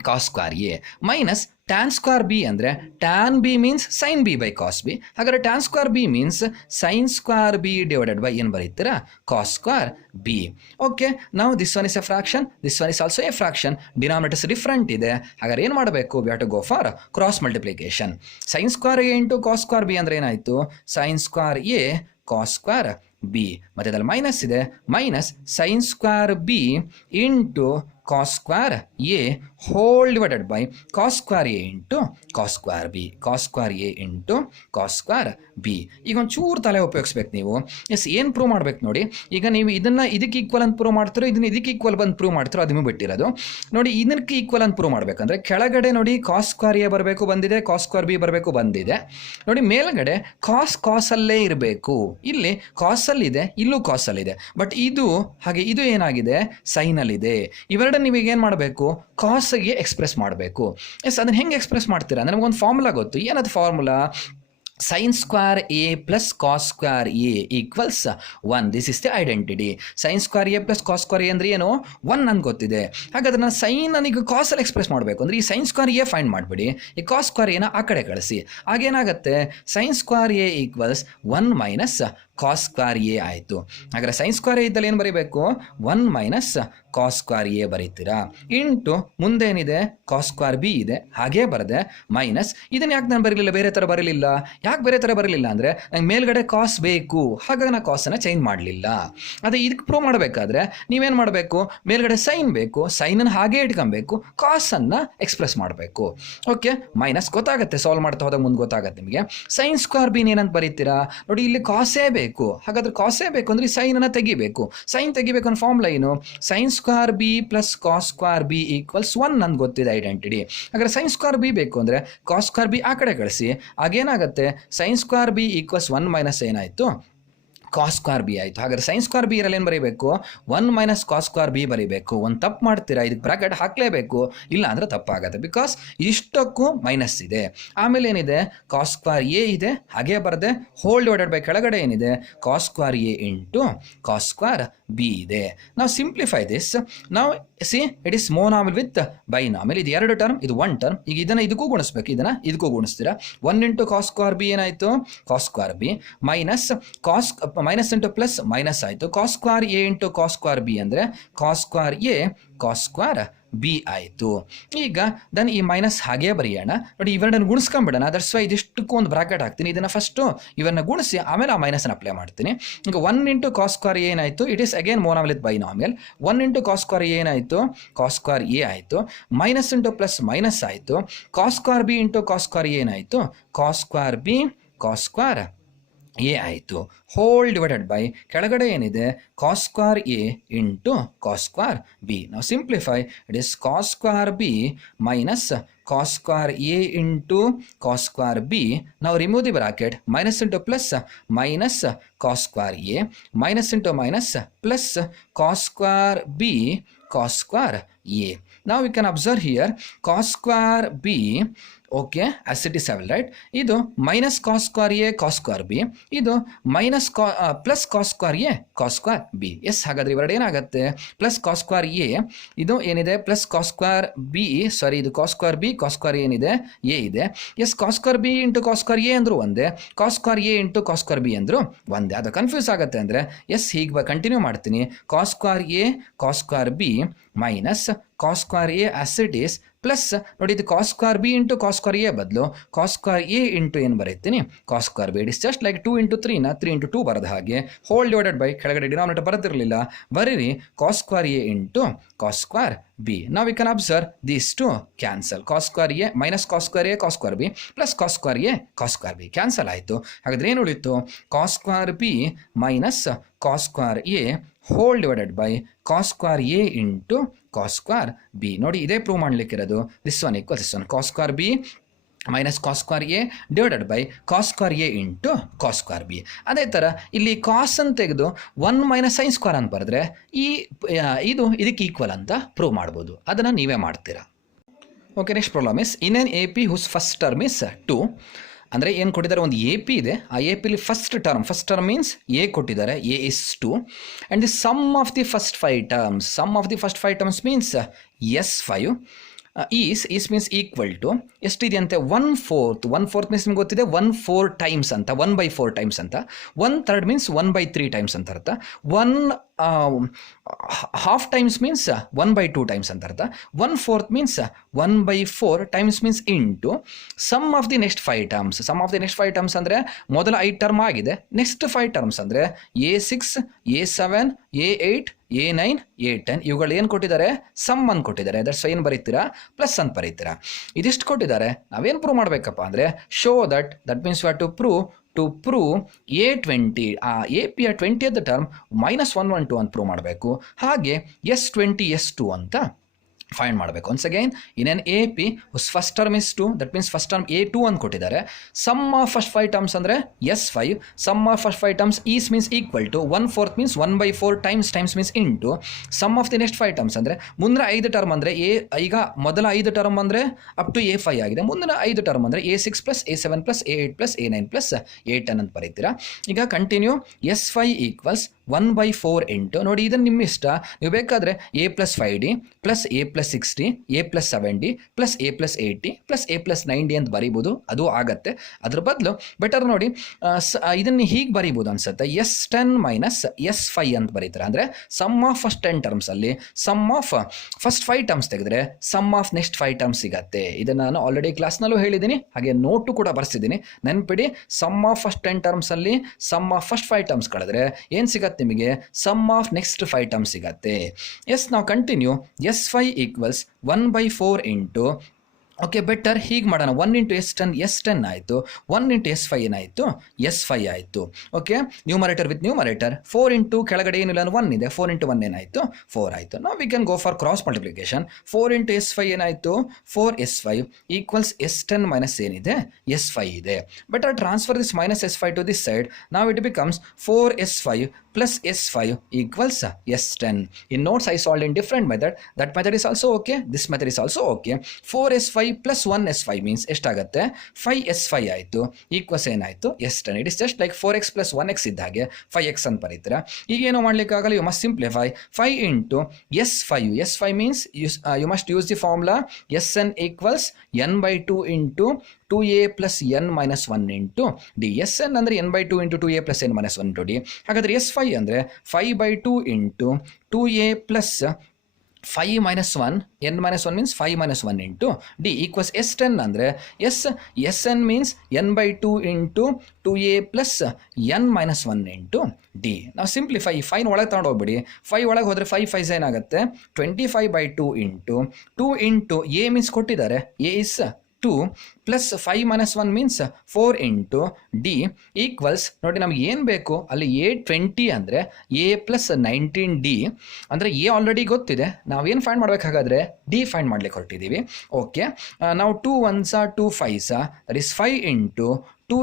cos square A, minus tan square B ಅಂದರೆ tan B means sine B by cos B. ಹಾಗಾದರೆ tan square B means sine square B divided by ಏನು ಬರೀತೀರಾ cos square B. Okay, ನಾವು this one is a fraction, this one is also a fraction, denominators different ಇದೆ. ಹಾಗಾದ್ರೆ ಏನು ಮಾಡಬೇಕು, we have to go for cross multiplication. Sine square A into cos square B ಅಂದರೆ ಏನಾಯಿತು sine square A cos square B, ಮತ್ತು ಅದರಲ್ಲಿ minus ಇದೆ, minus sine square B into cos square a whole divided by cos square a into cos square b, cos square a into cos square b. ಈಗ ಒಂಚೂರು ತಲೆ ಉಪಯೋಗಿಸ್ಬೇಕು ನೀವು. S, ಏನು prove ಮಾಡ್ಬೇಕು ನೋಡಿ, ಈಗ ನೀವು ಇದನ್ನು ಇದಕ್ಕೆ ಈಕ್ವಲ್ ಅಂತ ಪ್ರೂವ್ ಮಾಡ್ತಿರೋ, ಇದನ್ನು ಇದಕ್ಕೆ ಈಕ್ವಲ್ ಬಂದು ಪ್ರೂವ್ ಮಾಡ್ತಿರೋ, ಅದು ಬಿಟ್ಟಿರೋದು. ನೋಡಿ ಇದಕ್ಕೆ ಈಕ್ವಲ್ ಅಂತ ಪ್ರೂವ್ ಮಾಡಬೇಕಂದ್ರೆ ಕೆಳಗಡೆ ನೋಡಿ ಕಾಸ್ ಸ್ಕ್ವೇರ್ ಎ ಬರಬೇಕು ಬಂದಿದೆ, ಕಾಸ್ ಸ್ಕ್ವೇರ್ ಬಿ ಬರಬೇಕು ಬಂದಿದೆ. ನೋಡಿ ಮೇಲ್ಗಡೆ ಕಾಸಲ್ಲೇ ಇರಬೇಕು, ಇಲ್ಲಿ ಕಾಸಲ್ಲಿದೆ, ಇಲ್ಲೂ ಕಾಸಲ್ಲಿದೆ, ಬಟ್ ಇದು ಹಾಗೆ ಇದು ಏನಾಗಿದೆ ಸೈನಲ್ಲಿದೆ. ಇವೆರಡು ಇವೆರಡನ್ನು ನೀವು ಏನು ಮಾಡಬೇಕು, ಕಾಸ್ಗೆ ಎಕ್ಸ್ಪ್ರೆಸ್ ಮಾಡಬೇಕು. ಎಸ್, ಅದನ್ನು ಹೆಂಗೆ ಎಕ್ಸ್ಪ್ರೆಸ್ ಮಾಡ್ತೀರಾ ಅಂದರೆ ನಮಗೊಂದು ಫಾರ್ಮುಲಾ ಗೊತ್ತು. ಏನದು formula? sin square a plus cos square a equals 1. This is the identity. sin square a plus cos square a ಅಂದರೆ ಏನು? 1 ನನ್ಗೆ ಗೊತ್ತಿದೆ. ಹಾಗಾದ್ರೆ ನಾನು ಸೈನ್ ನನಗೆ ಕಾಸಲ್ಲಿ ಎಕ್ಸ್ಪ್ರೆಸ್ ಮಾಡಬೇಕು ಅಂದರೆ ಈ sin square a ಫೈಂಡ್ ಮಾಡಿಬಿಡಿ, ಈ cos square a ನ ಆ ಕಡೆ ಕಳಿಸಿ. ಆಗೇನಾಗುತ್ತೆ, sin square a equals 1 minus cos square a ಆಯಿತು. ಹಾಗಾದ್ರೆ sin square a ಇದ್ದಲ್ಲಿ ಏನು ಬರೀಬೇಕು? 1 ಮೈನಸ್ cos square a ಬರೀತೀರಾ. ಇಂಟು ಮುಂದೆ ಏನಿದೆ, cos square b ಇದೆ, ಹಾಗೇ ಬರದೆ ಮೈನಸ್. ಇದನ್ನು ಯಾಕೆ ನಾನು ಬರಲಿಲ್ಲ, ಬೇರೆ ಥರ ಬರಲಿಲ್ಲ? ಯಾಕೆ ಬೇರೆ ಥರ ಬರಲಿಲ್ಲ ಅಂದರೆ ನಂಗೆ ಮೇಲ್ಗಡೆ ಕಾಸ್ ಬೇಕು, ಹಾಗಾಗಿ ನಾನು ಕಾಸನ್ನು ಚೇಂಜ್ ಮಾಡಲಿಲ್ಲ. ಅದೇ ಇದಕ್ಕೆ ಪ್ರೂವ್ ಮಾಡಬೇಕಾದ್ರೆ ನೀವೇನು ಮಾಡಬೇಕು, ಮೇಲ್ಗಡೆ ಸೈನ್ ಬೇಕು, ಸೈನನ್ನು ಹಾಗೇ ಇಟ್ಕೊಬೇಕು, ಕಾಸನ್ನು ಎಕ್ಸ್ಪ್ರೆಸ್ ಮಾಡಬೇಕು. ಓಕೆ, ಮೈನಸ್ ಗೊತ್ತಾಗುತ್ತೆ, ಸಾಲ್ವ್ ಮಾಡ್ತಾ ಹೋದಾಗ ಮುಂದೆ ಗೊತ್ತಾಗುತ್ತೆ ನಿಮಗೆ. ಸೈನ್ ಸ್ಕ್ವೇರ್ ಬಿನ್ ಏನಂತ ಬರೀತೀರಾ ನೋಡಿ, ಇಲ್ಲಿ ಕಾಸೇ ಬೇಕು. ಹಾಗಾದ್ರೆ ಕಾಸೇ ಬೇಕು ಅಂದರೆ ಸೈನನ್ನು ತೆಗಿಬೇಕು. ಸೈನ್ ತೆಗಿಬೇಕು ಅನ್ನೋ ಫಾರ್ಮುಲಾ ಏನು? Sine square B plus cos square B equals 1 ನನ್ಗೆ ಗೊತ್ತಿದೆ ಐಡೆಂಟಿಟಿ. ಹಾಗಾದ್ರೆ ಸೈನ್ ಸ್ಕ್ವೇರ್ ಬಿ ಬೇಕು ಅಂದರೆ ಕಾಸ್ ಸ್ಕ್ವೇರ್ ಬಿ ಆ ಕಡೆ ಕಳಿಸಿ. ಆಗೇನಾಗುತ್ತೆ, sine square B equals 1 minus ಏನಾಯಿತು, ಕಾಸ್ ಸ್ಕ್ವೇರ್ ಬಿ ಆಯಿತು. ಹಾಗಾದ್ರೆ ಸೈನ್ ಸ್ಕ್ವೇರ್ ಬಿ ಇರಲ್ಲಿ ಏನು ಬರೀಬೇಕು? 1 ಮೈನಸ್ ಕಾಸ್ ಸ್ಕ್ವೇರ್ ಬಿ ಬರೀಬೇಕು. ಒಂದು ತಪ್ಪು ಮಾಡ್ತೀರಾ, ಇದಕ್ಕೆ ಬ್ರಾಕೆಟ್ ಹಾಕಲೇಬೇಕು, ಇಲ್ಲ ಅಂದರೆ ತಪ್ಪಾಗುತ್ತೆ. ಬಿಕಾಸ್ ಇಷ್ಟಕ್ಕೂ ಮೈನಸ್ ಇದೆ. ಆಮೇಲೆ ಏನಿದೆ, ಕಾಸ್ ಸ್ಕ್ವೇರ್ ಎ ಇದೆ, ಹಾಗೇ ಬರದೆ ಹೋಲ್ ಡಿವೈಡೆಡ್ ಬೈ ಕೆಳಗಡೆ ಏನಿದೆ, cos square A into cos square B ಇದೆ. ನಾವು ಸಿಂಪ್ಲಿಫೈ ದಿಸ್. ನಾವು see it is monomial with binomial. ಇದು 2 ಟರ್ಮ್, ಇದು 1 ಟರ್ಮ್. ಈಗ ಇದನ್ನು ಇದಕ್ಕೂ ಗುಣಿಸ್ಬೇಕು, ಇದನ್ನು ಇದಕ್ಕೂ ಗುಣಿಸ್ತೀರಾ. 1 ಇಂಟು ಕಾಸ್ ಸ್ಕ್ವೇರ್ ಬಿ ಏನಾಯಿತು, cos square b minus minus into plus minus ಆಯಿತು. Cos square A into cos square B ಅಂದರೆ cos square A cos square b ಆಯಿತು. ಈಗ ದನ್ ಈ ಮೈನಸ್ ಹಾಗೇ ಬರೆಯೋಣ ನೋಡಿ, ಇವೆರಡನ್ನು ಗುಣಿಸ್ಕೊಂಬಿಡೋಣ. ದಟ್ಸ್ ವೈ ಇದಿಷ್ಟಕ್ಕೂ ಒಂದು ಬ್ರಾಕೆಟ್ ಹಾಕ್ತೀನಿ. ಇದನ್ನು ಫಸ್ಟು ಇವನ್ನ ಗುಣಿಸಿ ಆಮೇಲೆ ಆ ಮೈನಸ್ನ ಅಪ್ಲೈ ಮಾಡ್ತೀನಿ. ಈಗ 1 ಇಂಟು ಕಾಸ್ ಸ್ಕ್ವೇರ್ ಏನಾಯಿತು, it is again monomial with binomial. 1 into cos square ಏನಾಯಿತು, ಕಾಸ್ ಸ್ಕ್ವೇರ್ ಎ ಆಯಿತು. ಮೈನಸ್ ಇಂಟು ಪ್ಲಸ್ ಮೈನಸ್ ಆಯಿತು. Cos square B into cos square ಏನಾಯಿತು, cos square B cos square a ಆಯಿತು. Whole divided by ಕೆಳಗಡೆ ಏನಿದೆ, cos square A into cos square b. ನಾವು simplify, it is cos square b minus cos square A into cos square b. ನಾವು remove the bracket, minus into plus minus cos square A minus into minus plus cos square B cos square A. Now we can observe here cos square b, okay, as it is right. ಇದು minus cos square a cos square b, ಇದು minus plus cos square a cos square b. Yes, ಹಾಗಾದ್ರೆ ಇವೆರಡು ಏನಾಗುತ್ತೆ, plus cos square a ಇದು ಏನಿದೆ, plus cos square b, sorry ಇದು cos square b cos square ಏನಿದೆ a ಇದೆ. Yes, cos square b ಇಂಟು cos square a ಅಂದ್ರು ಒಂದೇ, cos square a into cos square b ಅಂದ್ರು ಒಂದೇ. ಅದು ಕನ್ಫ್ಯೂಸ್ ಆಗುತ್ತೆ ಅಂದರೆ ಎಸ್, ಹೀಗೆ ಕಂಟಿನ್ಯೂ ಮಾಡ್ತೀನಿ. cos square a cos square b minus cos square a as it is plus ನೋಡಿ, ಇದು cos square b ಇಂಟು cos square a ಬದಲು cos square a ಇಂಟು ಏನು ಬರೀತೀನಿ, cos square b. It is just like 2 into 3 3 into 2 ಬರೆದ ಹಾಗೆ. Hole divided by ಕೆಳಗಡೆ denominator ಬರೆದಿರಲಿಲ್ಲ, ಬರೀರಿ cos square a into cos square b. Now we can observe these two cancel. cos square a minus cos square a cos square b plus cos square a cos square b cancel ಆಯಿತು. ಹಾಗಾದ್ರೆ ಏನು ಉಳಿತು, cos square b minus cos square a whole divided by cos square a into cos square b. ನೋಡಿ, ಇದೇ prove ಮಾಡಲಿಕ್ಕಿರೋದು. This one equal this one, cos square b minus cos square a divided by cos square a into cos square b. ಅದೇ ಥರ ಇಲ್ಲಿ ಕಾಸ್ ಅಂತ ತೆಗೆದು 1 minus sin square ಅಂತ ಬರೆದ್ರೆ ಇದು ಇದಕ್ಕೆ ಈಕ್ವಲ್ ಅಂತ ಪ್ರೂವ್ ಮಾಡ್ಬೋದು. ಅದನ್ನು ನೀವೇ ಮಾಡ್ತೀರಾ. Okay, next problem is in N A P ಹುಸ್ first term is 2. ಅಂದರೆ ಏನು ಕೊಟ್ಟಿದ್ದಾರೆ, ಒಂದು ಎ ಪಿ ಇದೆ. ಆ ಎ ಪಿಲಿ ಫಸ್ಟ್ ಟರ್ಮ್ ಮೀನ್ಸ್ ಎ ಕೊಟ್ಟಿದ್ದಾರೆ, A is 2 and the sum of the first 5 terms means S 5 is means equal to ಎಷ್ಟಿದೆ ಅಂತೆ, 1/4 ಮೀನ್ಸ್ ನಿಮ್ಗೆ ಗೊತ್ತಿದೆ 1/4 ಟೈಮ್ಸ್ ಅಂತ, 1/4 ಟೈಮ್ಸ್ ಅಂತ. 1/3 ಮೀನ್ಸ್ 1/3 ಟೈಮ್ಸ್ ಅಂತ ಅರ್ಥ. 1/2 ಟೈಮ್ಸ್ ಮೀನ್ಸ್ 1/2 ಟೈಮ್ಸ್ ಅಂತ ಅರ್ಥ. 1/4 means 1/4 times means into sum of the next 5 terms. ಅಂದರೆ ಮೊದಲ 5 ಟರ್ಮ್ ಆಗಿದೆ, ನೆಕ್ಸ್ಟ್ 5 ಟರ್ಮ್ಸ್ ಅಂದರೆ A6 A7 A8 A9 A10 ಇವುಗಳು ಏನು ಕೊಟ್ಟಿದ್ದಾರೆ, ಸಮ್ ಅನ್ನು ಕೊಟ್ಟಿದ್ದಾರೆ. ದಟ್ಸ್ ಏನು ಬರೀತೀರಾ, ಪ್ಲಸ್ ಅಂತ ಬರೀತೀರಾ. ಇದಿಷ್ಟು ಕೊಟ್ಟಿದ್ದಾರೆ, ನಾವೇನು ಪ್ರೂವ್ ಮಾಡಬೇಕಪ್ಪ ಅಂದರೆ show that means you have to prove A20 ಆ ಎ ಪಿಯ 20th ಟರ್ಮ್ -112 ಅಂತ ಪ್ರೂವ್ ಮಾಡಬೇಕು. ಹಾಗೆ S20 S2 ಅಂತ ಫೈಂಡ್ ಮಾಡಬೇಕು. Once again in N A P first term is 2, that means first term A2 ಅಂತ ಕೊಟ್ಟಿದ್ದಾರೆ. ಸಮ್ ಆಫ್ ಫಸ್ಟ್ 5 ಟರ್ಮ್ಸ್ ಅಂದರೆ S5, sum of first 5 terms is means equal to 1/4 means 1/4 times means into sum of the next 5 terms ಅಂದರೆ ಮುಂದಿನ 5 term ಅಂದರೆ ಈಗ ಮೊದಲ 5 term ಅಂದರೆ up to A5 ಆಗಿದೆ. ಮುಂದಿನ 5 ಟರ್ಮ್ ಅಂದರೆ A6 plus A7 plus A8 plus A9 plus A10 ಅಂತ ಬರೀತೀರಾ. ಈಗ ಕಂಟಿನ್ಯೂ S5 ಈಕ್ವಲ್ಸ್ 1/4 ಇಂಟು ನೋಡಿ, ಇದನ್ನು ನಿಮ್ಮ ಇಷ್ಟ, ನೀವು ಬೇಕಾದರೆ A+5D plus A+60 A+70 plus A+80 plus A+90 ಅಂತ ಬರೀಬೋದು, ಅದು ಆಗತ್ತೆ. ಅದ್ರ ಬದಲು ಬೆಟರ್ ನೋಡಿ ಇದನ್ನು ಹೀಗೆ ಬರೀಬೋದು ಅನ್ಸುತ್ತೆ, S10 ಮೈನಸ್ S5 ಅಂತ ಬರೀತಾರೆ. ಅಂದರೆ ಸಮ್ ಆಫ್ ಫಸ್ಟ್ 10 ಟರ್ಮ್ಸಲ್ಲಿ ಸಮ್ ಆಫ್ ಫಸ್ಟ್ 5 ಟರ್ಮ್ಸ್ ತೆಗೆದ್ರೆ ಸಮ್ ಆಫ್ ನೆಕ್ಸ್ಟ್ 5 ಟರ್ಮ್ಸ್ ಸಿಗತ್ತೆ. ಇದನ್ನು ನಾನು ಆಲ್ರೆಡಿ ಕ್ಲಾಸ್ನಲ್ಲೂ ಹೇಳಿದ್ದೀನಿ, ಹಾಗೆ ನೋಟು ಕೂಡ ಬರ್ಸಿದ್ದೀನಿ, ನೆನ್ಪಿಡಿ. ಸಮ್ ಆಫ್ ಫಸ್ಟ್ 10 ಟರ್ಮ್ಸಲ್ಲಿ ಸಮ್ ಆಫ್ ಫಸ್ಟ್ 5 ಟರ್ಮ್ಸ್ ಕಳೆದ್ರೆ ಏನು ಸಿಗತ್ತೆ ನಿಮಗೆ? ಸಮ್ ಆಫ್ ನೆಕ್ಸ್ಟ್ 5 ಟರ್ಮ್ಸ್ ಸಿಗತ್ತೆ. ಎಸ್, ನಾವು continue S5 equals 1/4 into, okay better ಹೀಗೆ ಮಾಡೋಣ, 1 ಇಂಟು S10 ಆಯಿತು, 1 ಇಂಟು S5 ಏನಾಯಿತು? S5 ಆಯಿತು. Okay, numerator with numerator 4 into ಕೆಳಗಡೆ ಏನಿಲ್ಲ 1 ಇದೆ, 4 ಇಂಟು 1 ಏನಾಯಿತು? 4 ಆಯಿತು. ನಾವು we can go for cross multiplication. 4 into S5 ಏನಾಯಿತು? 4S5 ಈಕ್ವಲ್ಸ್ S10 ಮೈನಸ್ ಏನಿದೆ? S5 ಇದೆ. Better transfer this minus S5 to this side. ನಾವು it becomes 4S5 plus S5 equals S10. In notes I solved in different method. That method is also okay. This method is also okay. 4S5 plus 1S5 means ಎಷ್ಟಾಗುತ್ತೆ? 5S5 ಆಯಿತು equals ಏನಾಯಿತು? S10. It is just like 4x plus 1x ಇದ್ದಾಗೆ 5x ಅಂತ ಬರೀತೀರಾ. ಈಗೇನು ಮಾಡಲಿಕ್ಕಾಗಲ್ಲ, you must simplify. 5 into S5 means you must use the formula Sn equals n/2 into 2a plus n minus 1 into d. Sn ಅಂದರೆ n/2 into 2a plus n minus 1 into d. ಹಾಗಾದರೆ S5 ಅಂದರೆ 5/2 into 2a plus 5 minus 1, n minus 1 means 5 minus 1 into d equals S10 ಅಂದರೆ Sn means n/2 into 2a plus n minus 1 into d. ನಾವು simplify 5 ಒಳಗೆ ತಗೊಂಡು ಹೋಗ್ಬಿಡಿ. 5 ಒಳಗೆ ಹೋದರೆ 5 5 ಏನಾಗುತ್ತೆ? 25/2 into 2 into a means ಕೊಟ್ಟಿದ್ದಾರೆ, a is 2 plus 5 minus 1 means 4 into D equals ನೋಡಿ, ನಮ್ಗೆ ಏನು ಬೇಕು ಅಲ್ಲಿ A20 ಅಂದರೆ A ಪ್ಲಸ್ 19D ಅಂದರೆ ಎ ಆಲ್ರೆಡಿ ಗೊತ್ತಿದೆ, ನಾವೇನು ಫೈಂಡ್ ಮಾಡಬೇಕಾಗಾದ್ರೆ ಡಿ ಫೈಂಡ್ ಮಾಡ್ಲಿಕ್ಕೆ ಹೊರಟಿದ್ದೀವಿ. ಓಕೆ, ನಾವು 2 1s 2 5s that is 5 into 2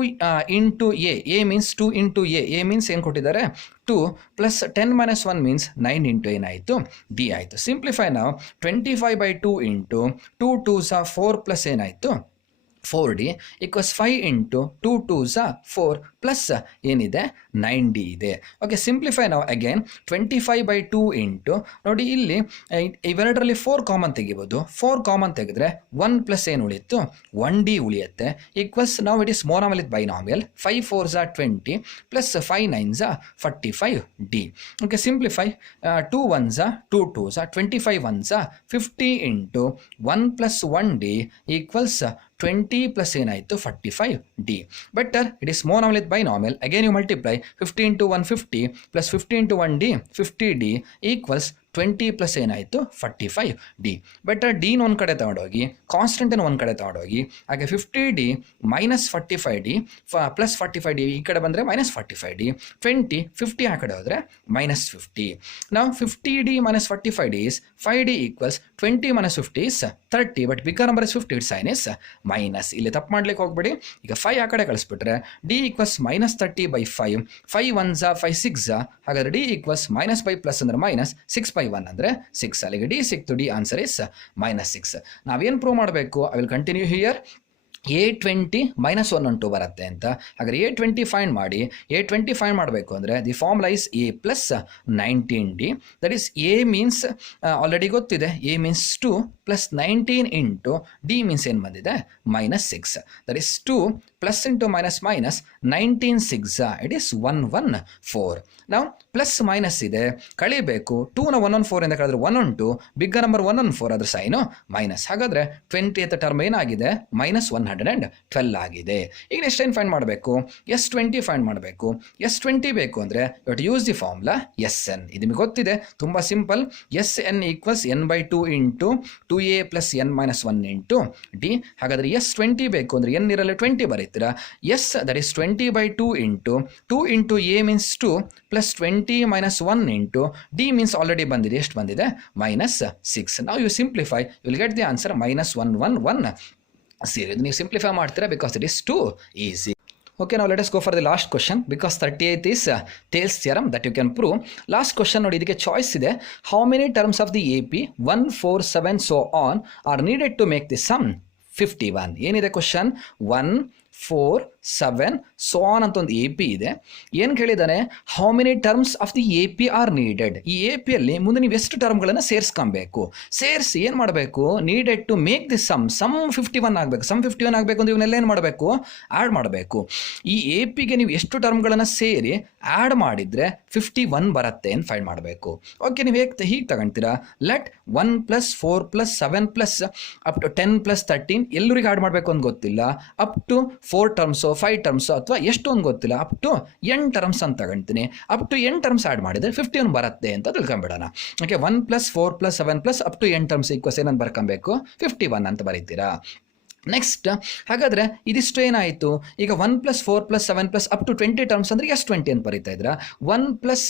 into A means 2 into A means ಏನು ಕೊಟ್ಟಿದ್ದಾರೆ? 2 ಪ್ಲಸ್ 10 ಮೈನಸ್ 1 ಮೀನ್ಸ್ 9 ಇಂಟು ಏನಾಯಿತು? ಡಿ ಆಯಿತು. ಸಿಂಪ್ಲಿಫೈ ನಾವು 25/2 ಇಂಟು 2 2s 4 ಪ್ಲಸ್ ಏನಾಯಿತು? 4D equals 5 into 2 2s 4 plus ಏನಿದೆ? 9D ಇದೆ. ಓಕೆ, ಸಿಂಪ್ಲಿಫೈ ನಾವು ಅಗೇನ್ 25/2 ಇಂಟು ನೋಡಿ ಇಲ್ಲಿ ಇವೆರಡರಲ್ಲಿ 4 ಕಾಮನ್ ತೆಗಿಬೋದು. 4 ಕಾಮನ್ ತೆಗೆದ್ರೆ 1 ಪ್ಲಸ್ ಏನು ಉಳಿಯಿತು? 1D ಉಳಿಯುತ್ತೆ. ಈಕ್ವಲ್ಸ್ ನಾವು it is monomial binomial 5 4s 20 plus 5 9s 45D. Okay, simplify 2 1s 2 2s 25 1s 50 into 1 plus 1D equals 20 plus ಏನಾಯಿತು? 45D. Better it is monomial with binomial. Again you multiply 50 into 1 50 plus 50 into 1D 50D equals 20 plus ಏನಾಯಿತು? 45D. Better ಡಿನ ಒಂದು ಕಡೆ ತಗೊಂಡೋಗಿ ಕಾನ್ಸ್ಟೆಂಟನ್ನು ಒಂದು ಕಡೆ ತಗೊಂಡೋಗಿ ಹಾಗೆ 50D minus 45D plus 45D ಈ ಕಡೆ ಬಂದರೆ ಮೈನಸ್ 45D 20 50 ಆ ಕಡೆ ಹೋದರೆ ಮೈನಸ್ 50. ನಾವು 50D minus 45D is 5D equals 20 minus 50 is 30. But bigger number is 50, it sign is minus. ಇಲ್ಲಿ ತಪ್ಪು ಮಾಡ್ಲಿಕ್ಕೆ ಹೋಗ್ಬೇಡಿ. ಈಗ 5 ಆ ಕಡೆ ಕಳಿಸ್ಬಿಟ್ರೆ ಡಿ ಈಕ್ವಲ್ಸ್ ಮೈನಸ್ 30/5 5 1s 5 6 ಹಾಗಾದ್ರೆ ಡಿ ಈಕ್ವಲ್ಸ್ ಮೈನಸ್ 5 ಪ್ಲಸ್ ಅಂದರೆ ಮೈನಸ್ 6/1 ಅಂದರೆ 6. ಅಲ್ಲಿಗೆ ಡಿ ಸಿಕ್ತು. D answer is minus 6. ನಾವೇನು ಪ್ರೂವ್ ಮಾಡಬೇಕು? I will continue here. A20 minus 1 2 ಬರುತ್ತೆ ಅಂತ. ಹಾಗಾದ್ರೆ A20 ಫೈಂಡ್ ಮಾಡಿ. A20 ಫೈಂಡ್ ಮಾಡಬೇಕು ಅಂದರೆ the formula is A plus 19D. That is a means already ಗೊತ್ತಿದೆ, a means 2 plus 19 into d means ಏನು ಬಂದಿದೆ? Minus 6. That is 2 plus into minus minus 19 6 it is 114. ನಾವು ಪ್ಲಸ್ ಮೈನಸ್ ಇದೆ, ಕಳಿಬೇಕು. 2ನ 114 ಇಂದ ಕಳೆದ್ರೆ 1 ಬಿಗ್ಗರ್ ನಂಬರ್ 114 ಅದ್ರ ಸೈನು ಮೈನಸ್. ಹಾಗಾದರೆ 20th term ಏನಾಗಿದೆ? ಮೈನಸ್ 112 ಆಗಿದೆ. ಈಗ ನೆಕ್ಸ್ಟ್ ಏನು ಫೈಂಡ್ ಮಾಡಬೇಕು? S20 ಫೈಂಡ್ ಮಾಡಬೇಕು. S20 ಬೇಕು ಅಂದರೆ you to use the formula Sn. ಇದು ನಿಮಗೆ ಗೊತ್ತಿದೆ, ತುಂಬ ಸಿಂಪಲ್. Sn ಈಕ್ವಲ್ಸ್ n/2 ಇಂಟು 2a plus n minus 1 into d. ಹಾಗಾದರೆ S20 ಬೇಕು ಅಂದರೆ n ಇರಲ್ಲ 20 ಬರೀತೀರಾ. Yes that is 20 20/2 into 2 into a means 2 plus 20 minus 1 into d means already ಬಂದಿದೆ, ಎಷ್ಟು ಬಂದಿದೆ, -6. Now you simplify, you will get the answer -11110. ನೀವು ಸಿಂಪ್ಲಿಫೈ ಮಾಡ್ತೀರಾ because it is too easy. Okay, now let us go for the last question because 38 is Thales theorem that you can prove. Last question ನೋಡಿ, ಇದಕ್ಕೆ choice ಇದೆ. How many terms of the AP 1, 4, 7 so on are needed to make the sum 51? ಏನಿದೆ question? 1, 4, 7 so on ಅಂತ ಒಂದು A P ಇದೆ. ಏನು ಕೇಳಿದಾನೆ? How many terms of the A P are needed. ಈ ಎ ಪಿಯಲ್ಲಿ ಮುಂದೆ ನೀವು ಎಷ್ಟು ಟರ್ಮ್ಗಳನ್ನು ಸೇರಿಸ್ಕೊಬೇಕು, ಸೇರಿಸಿ ಏನು ಮಾಡಬೇಕು, needed to make the sum 51 ಆಗಬೇಕು. ಸಮ್ 51 ಆಗಬೇಕು ಅಂದ್ರೆ ಇವನ್ನೆಲ್ಲ ಏನು ಮಾಡಬೇಕು, ಆ್ಯಡ್ ಮಾಡಬೇಕು. ಈ ಎ ಪಿಗೆ ನೀವು ಎಷ್ಟು ಟರ್ಮ್ಗಳನ್ನು ಸೇರಿ ಆ್ಯಡ್ ಮಾಡಿದರೆ 51 ಬರುತ್ತೆ ಅಂತ ಫೈಂಡ್ ಮಾಡಬೇಕು. ಓಕೆ, ನೀವು ಹೀಗೆ ತಗೊಳ್ತೀರಾ, ಲೆಟ್ 1 + 4 + 7 + ಅಪ್ ಟು 10 + 13 ಎಲ್ಲರಿಗೆ ಆ್ಯಡ್ ಮಾಡಬೇಕು ಅಂತ ಗೊತ್ತಿಲ್ಲ, ಅಪ್ ಟು 4 ಟರ್ಮ್ಸು 5 ಟರ್ಮ್ಸು ಅಥವಾ ಎಷ್ಟು ಅಂತ ಗೊತ್ತಿಲ್ಲ, ಅಪ್ ಟು n ಟರ್ಮ್ಸ್ ಅಂತ ತಗೊಳ್ತೀನಿ. Up to n terms add ಮಾಡಿದರೆ 51 ಬರುತ್ತೆ ಅಂತ ತಿಳ್ಕೊಂಬಿಡೋಣ. Okay, 1 + 4 + 7 + up to n terms equals ಏನಂತ ಬರ್ಕೊಬೇಕು, 51 ಅಂತ ಬರೀತೀರಾ. ನೆಕ್ಸ್ಟ್, ಹಾಗಾದರೆ ಇದಿಷ್ಟು ಏನಾಯಿತು, ಈಗ 1 + 4 + 7 + ಅಪ್ ಟು 20 ಟರ್ಮ್ಸ್ ಅಂದರೆ ಎಷ್ಟು 20 ಅಂತ ಬರೀತಾ ಇದ್ರ. 1 +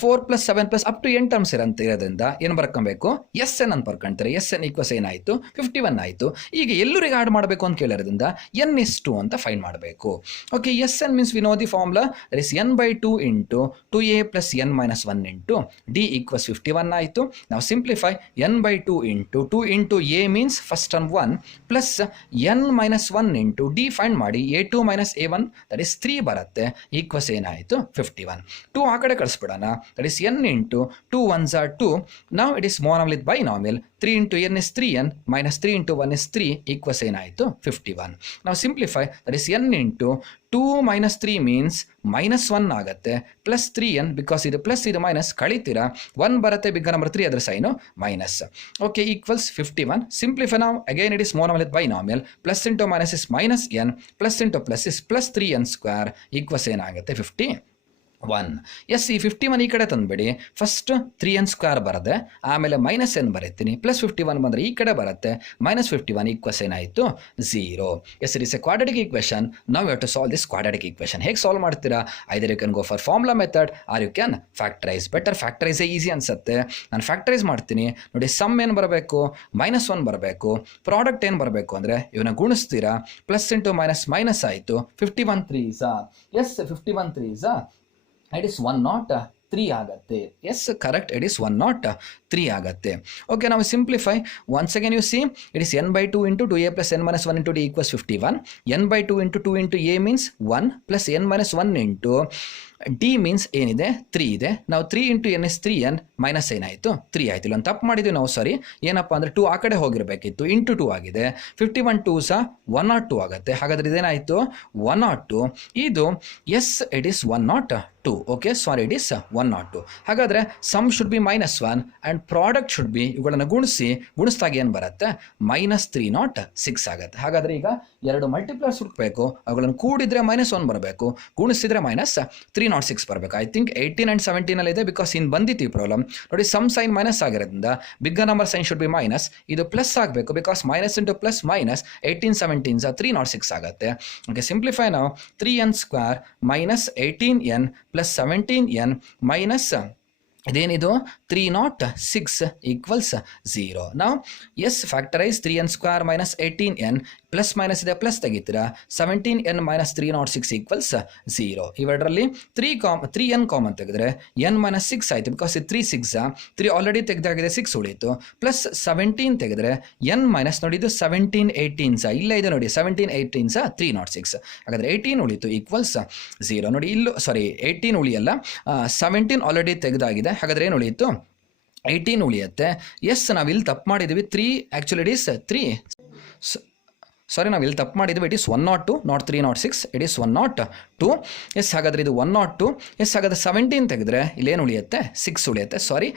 4 + 7 + ಅಪ್ ಟು n ಟರ್ಮ್ಸ್ ಇರೋದ್ರಿಂದ ಏನು ಬರ್ಕೊಬೇಕು, ಎಸ್ ಎನ್ ಅಂತ ಬರ್ಕೊಳ್ತಾರೆ. ಎಸ್ ಎನ್ ಈಕ್ವಸ್ ಏನಾಯಿತು, 51 ಆಯಿತು. ಈಗ ಎಲ್ಲರಿಗೆ ಆ್ಯಡ್ ಮಾಡಬೇಕು ಅಂತ ಕೇಳಿರೋದ್ರಿಂದ ಎನ್ ಎಷ್ಟು ಅಂತ ಫೈಂಡ್ ಮಾಡಬೇಕು. Okay, S N means we know the formula, that is n/2 into 2a + n - 1 into d equals 51 ಆಯಿತು. ನಾವು simplify, n/2 into 2 into a means first term 1 plus n - 1 into d find ಮಾಡಿ, a2 - a1 that is 3 ಬರುತ್ತೆ, equals ಏನಾಯಿತು 51. 2 ಆ ಕಡೆ ಕಳಿಸ್ಬಿಡೋಣ, that is n into 2 1s are 2. Now it is monomial with binomial, 3 into n is 3n minus 3 into 1 is 3 equals ಏನಾಯಿತು 51. ನಾವು simplify, that is n into 2 - 3 means -1 ಆಗುತ್ತೆ, plus 3n because ಇದು plus ಇದು minus ಕಳಿತೀರಾ, 1 ಬರುತ್ತೆ, big number 3 ಅದರ sign minus. Okay, equals 51. Simplify ನಾವು again it is monomial with binomial, plus into minus is -n, plus into plus is plus 3n² equals ಏನಾಗುತ್ತೆ 51. S, ಈ 51 ಈ ಕಡೆ ತಂದುಬಿಡಿ, ಫಸ್ಟ್ 3n² ಬರುತ್ತೆ, ಆಮೇಲೆ -n ಬರೀತೀನಿ, ಪ್ಲಸ್ 51 ಬಂದರೆ ಈ ಕಡೆ ಬರುತ್ತೆ, -51 ಈಕ್ವಸ್ ಏನಾಯಿತು 0. Yes, it is a quadratic equation. ನಾವು have to solve this quadratic equation. ಹೇಗೆ ಸಾಲ್ವ್ ಮಾಡ್ತೀರಾ? Either you can go for formula method or you can factorise. Better ಫ್ಯಾಕ್ಟರೈಸೇ ಈಸಿ ಅನ್ಸುತ್ತೆ. ನಾನು ಫ್ಯಾಕ್ಟರೈಸ್ ಮಾಡ್ತೀನಿ ನೋಡಿ. ಸಮ್ ಏನು ಬರಬೇಕು, -1 ಬರಬೇಕು. ಪ್ರಾಡಕ್ಟ್ ಏನು ಬರಬೇಕು ಅಂದರೆ ಇವನ್ನ ಗುಣಿಸ್ತೀರಾ, ಪ್ಲಸ್ ಇಂಟು ಮೈನಸ್ ಮೈನಸ್ ಆಯಿತು, 51 3s. S, 51 3s it is 103 ಆಗುತ್ತೆ. ಎಸ್, ಕರೆಕ್ಟ್, ಇಟ್ ಇಸ್ 103 ಆಗುತ್ತೆ. ಓಕೆ, ನಾವು simplify once again, U C it is n/2 into 2a + n - 1 into d equals 51. n/2 into 2 into a means 1 plus n - 1 into D means ಏನಿದೆ 3 ಇದೆ. ನಾವು 3 into n is 3n minus ಏನಾಯಿತು 3 ಆಯಿತು. ಇಲ್ಲೊಂದು ತಪ್ಪು ಮಾಡಿದ್ವಿ ನಾವು, ಸಾರಿ. ಏನಪ್ಪ ಅಂದರೆ 2 ಆ ಕಡೆ ಹೋಗಿರಬೇಕಿತ್ತು, ಇಂಟು 2 ಆಗಿದೆ. 51 2s 102 ಆಗುತ್ತೆ. ಹಾಗಾದರೆ ಇದೇನಾಯಿತು 102. ಇದು yes, it is 102. Okay, sorry, it is 102. ಹಾಗಾದರೆ sum should be -1 and product should be, ಇವುಗಳನ್ನು ಗುಣಿಸಿದಾಗ ಏನು ಬರುತ್ತೆ -306 ಆಗುತ್ತೆ. ಹಾಗಾದರೆ ಈಗ ಎರಡು ಮಲ್ಟಿಪ್ಲರ್ಸ್ ಹುಡುಕಬೇಕು, ಅವುಗಳನ್ನು ಕೂಡಿದ್ರೆ -1 ಬರಬೇಕು, ಗುಣಿಸಿದ್ರೆ -306 ಬರಬೇಕು. ಐ ಥಿಂಕ್ 18 and 17 ಇದೆ, ಬಿಕಾಸ್ ಇನ್ನು ಬಂದಿತ್ತು ಈ ಪ್ರಾಬ್ಲಮ್ ನೋಡಿ. ಸಮ್ ಸೈನ್ ಮೈನಸ್ ಆಗಿರೋದ್ರಿಂದ bigger number sign should be minus, ಇದು ಪ್ಲಸ್ ಆಗಬೇಕು, because minus into plus minus 18 17s 306 ಆಗುತ್ತೆ. ಓಕೆ, ಸಿಂಪ್ಲಿಫೈ ನಾವು 3n² minus 18n plus 17n minus ಇದೇನಿದು 306 ಈಕ್ವಲ್ಸ್ 0. ನಾವು yes, factorise 3n² minus 18n plus minus ಇದೆ, plus ತೆಗಿತೀರಾ, 17n minus 306 equals 0. ಇವೆರಡರಲ್ಲಿ 3n common ತೆಗೆದ್ರೆ n - 6 ಆಯಿತು, ಬಿಕಾಸ್ ಇದು 3 6 3 ಆಲ್ರೆಡಿ ತೆಗೆದಾಗಿದೆ, 6 ಉಳಿಯಿತು. ಪ್ಲಸ್ 17 ತೆಗೆದ್ರೆ n ಮೈನಸ್ ನೋಡಿ, ಇದು 17 18s ಇಲ್ಲೇ ಇದೆ ನೋಡಿ, 17 18s 306. ಹಾಗಾದರೆ 18 ಉಳಿಯಿತು ಈಕ್ವಲ್ಸ್ 0. ನೋಡಿ ಇಲ್ಲೂ ಸಾರಿ 18 ಉಳಿಯಲ್ಲ, 17 ಆಲ್ರೆಡಿ ತೆಗೆದಾಗಿದೆ. ಹಾಗಾದರೆ ಏನು ಉಳಿಯಿತು 18 ಉಳಿಯುತ್ತೆ. ಎಸ್, ನಾವಿಲ್ಲಿ ತಪ್ಪು ಮಾಡಿದ್ದೀವಿ, 3 ಆ್ಯಕ್ಚುಲಿ ಇಟ್ ಈಸ್ 3 ಸಾರಿ, ನಾವು ಇಲ್ಲಿ ತಪ್ಪು ಮಾಡಿದ್ವಿ. It is 102 not 306, it is 102. Yes, ಹಾಗಾದರೆ ಇದು 102. ಎಸ್, ಹಾಗಾದರೆ 17 ತೆಗೆದ್ರೆ ಇಲ್ಲೇನು ಉಳಿಯುತ್ತೆ 6 ಉಳಿಯುತ್ತೆ. ಸಾರಿ,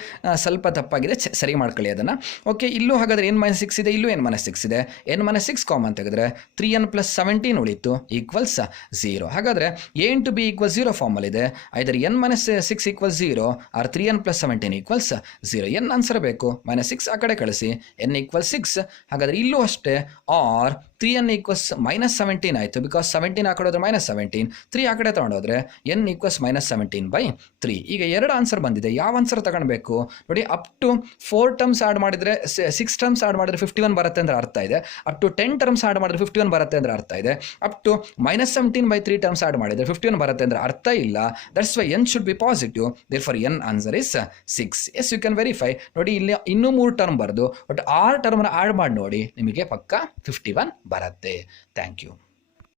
ಸ್ವಲ್ಪ ತಪ್ಪಾಗಿದೆ, ಸರಿ ಮಾಡ್ಕೊಳ್ಳಿ ಅದನ್ನು. ಓಕೆ, ಇಲ್ಲೂ ಹಾಗಾದರೆ n - 6 ಇದೆ, ಇಲ್ಲೂ n - 6 ಇದೆ. n - 6 ಕಾಮನ್ ತೆಗೆದ್ರೆ 3n + 17 ಉಳಿತು ಈಕ್ವಲ್ಸ್ 0. ಹಾಗಾದರೆ a into b equal 0 formal ಇದೆ. Either n - 6 equal 0 or 3n + 17 equals 0. n answer ಬೇಕು, -6 ಆ ಕಡೆ ಕಳಿಸಿ, n ಈಕ್ವಲ್ 6. ಹಾಗಾದರೆ ಇಲ್ಲೂ ಅಷ್ಟೇ, ಆರ್ 3n ಈಕ್ವಸ್ -17 ಆಯಿತು, ಬಿಕಾಸ್ 17 ಆ ಕಡೆ ಹೋದ್ರೆ -17, 3 ಆ ಕಡೆ ತೊಗೊಂಡೋದ್ರೆ n ಈಕ್ವಸ್ -17/3. ಈಗ 2 ಆನ್ಸರ್ ಬಂದಿದೆ, ಯಾವ ಆನ್ಸರ್ ತಗೊಳ್ಬೇಕು ನೋಡಿ. ಅಪ್ ಟು 4 ಟರ್ಮ್ಸ್ ಆ್ಯಡ್ ಮಾಡಿದರೆ 6 ಟರ್ಮ್ಸ್ ಆ್ಯಡ್ ಮಾಡಿದ್ರೆ 51 ಬರುತ್ತೆ ಅಂದರೆ ಅರ್ಥ ಇದೆ. ಅಪ್ ಟು 10 ಟರ್ಮ್ಸ್ ಆ್ಯಡ್ ಮಾಡಿದ್ರೆ 51 ಬರುತ್ತೆ ಅಂದರೆ ಅರ್ಥ ಇದೆ. ಅಪ್ ಟು -17/3 ಟರ್ಮ್ಸ್ ಆ್ಯಡ್ ಮಾಡಿದರೆ 51 ಬರುತ್ತೆ ಅಂದರೆ ಅರ್ಥ ಇಲ್ಲ. That's why n should be positive, therefore n answer is 6. Yes, you can verify. ನೋಡಿ ಇಲ್ಲಿ ಇನ್ನೂ 3 ಟರ್ಮ್ ಬರೆದು ಬಟ್ 6 ಟರ್ಮ್ನ ಆ್ಯಡ್ ಮಾಡಿ ನೋಡಿ, ನಿಮಗೆ ಪಕ್ಕ 51 ಬರುತ್ತೆ. Thank you.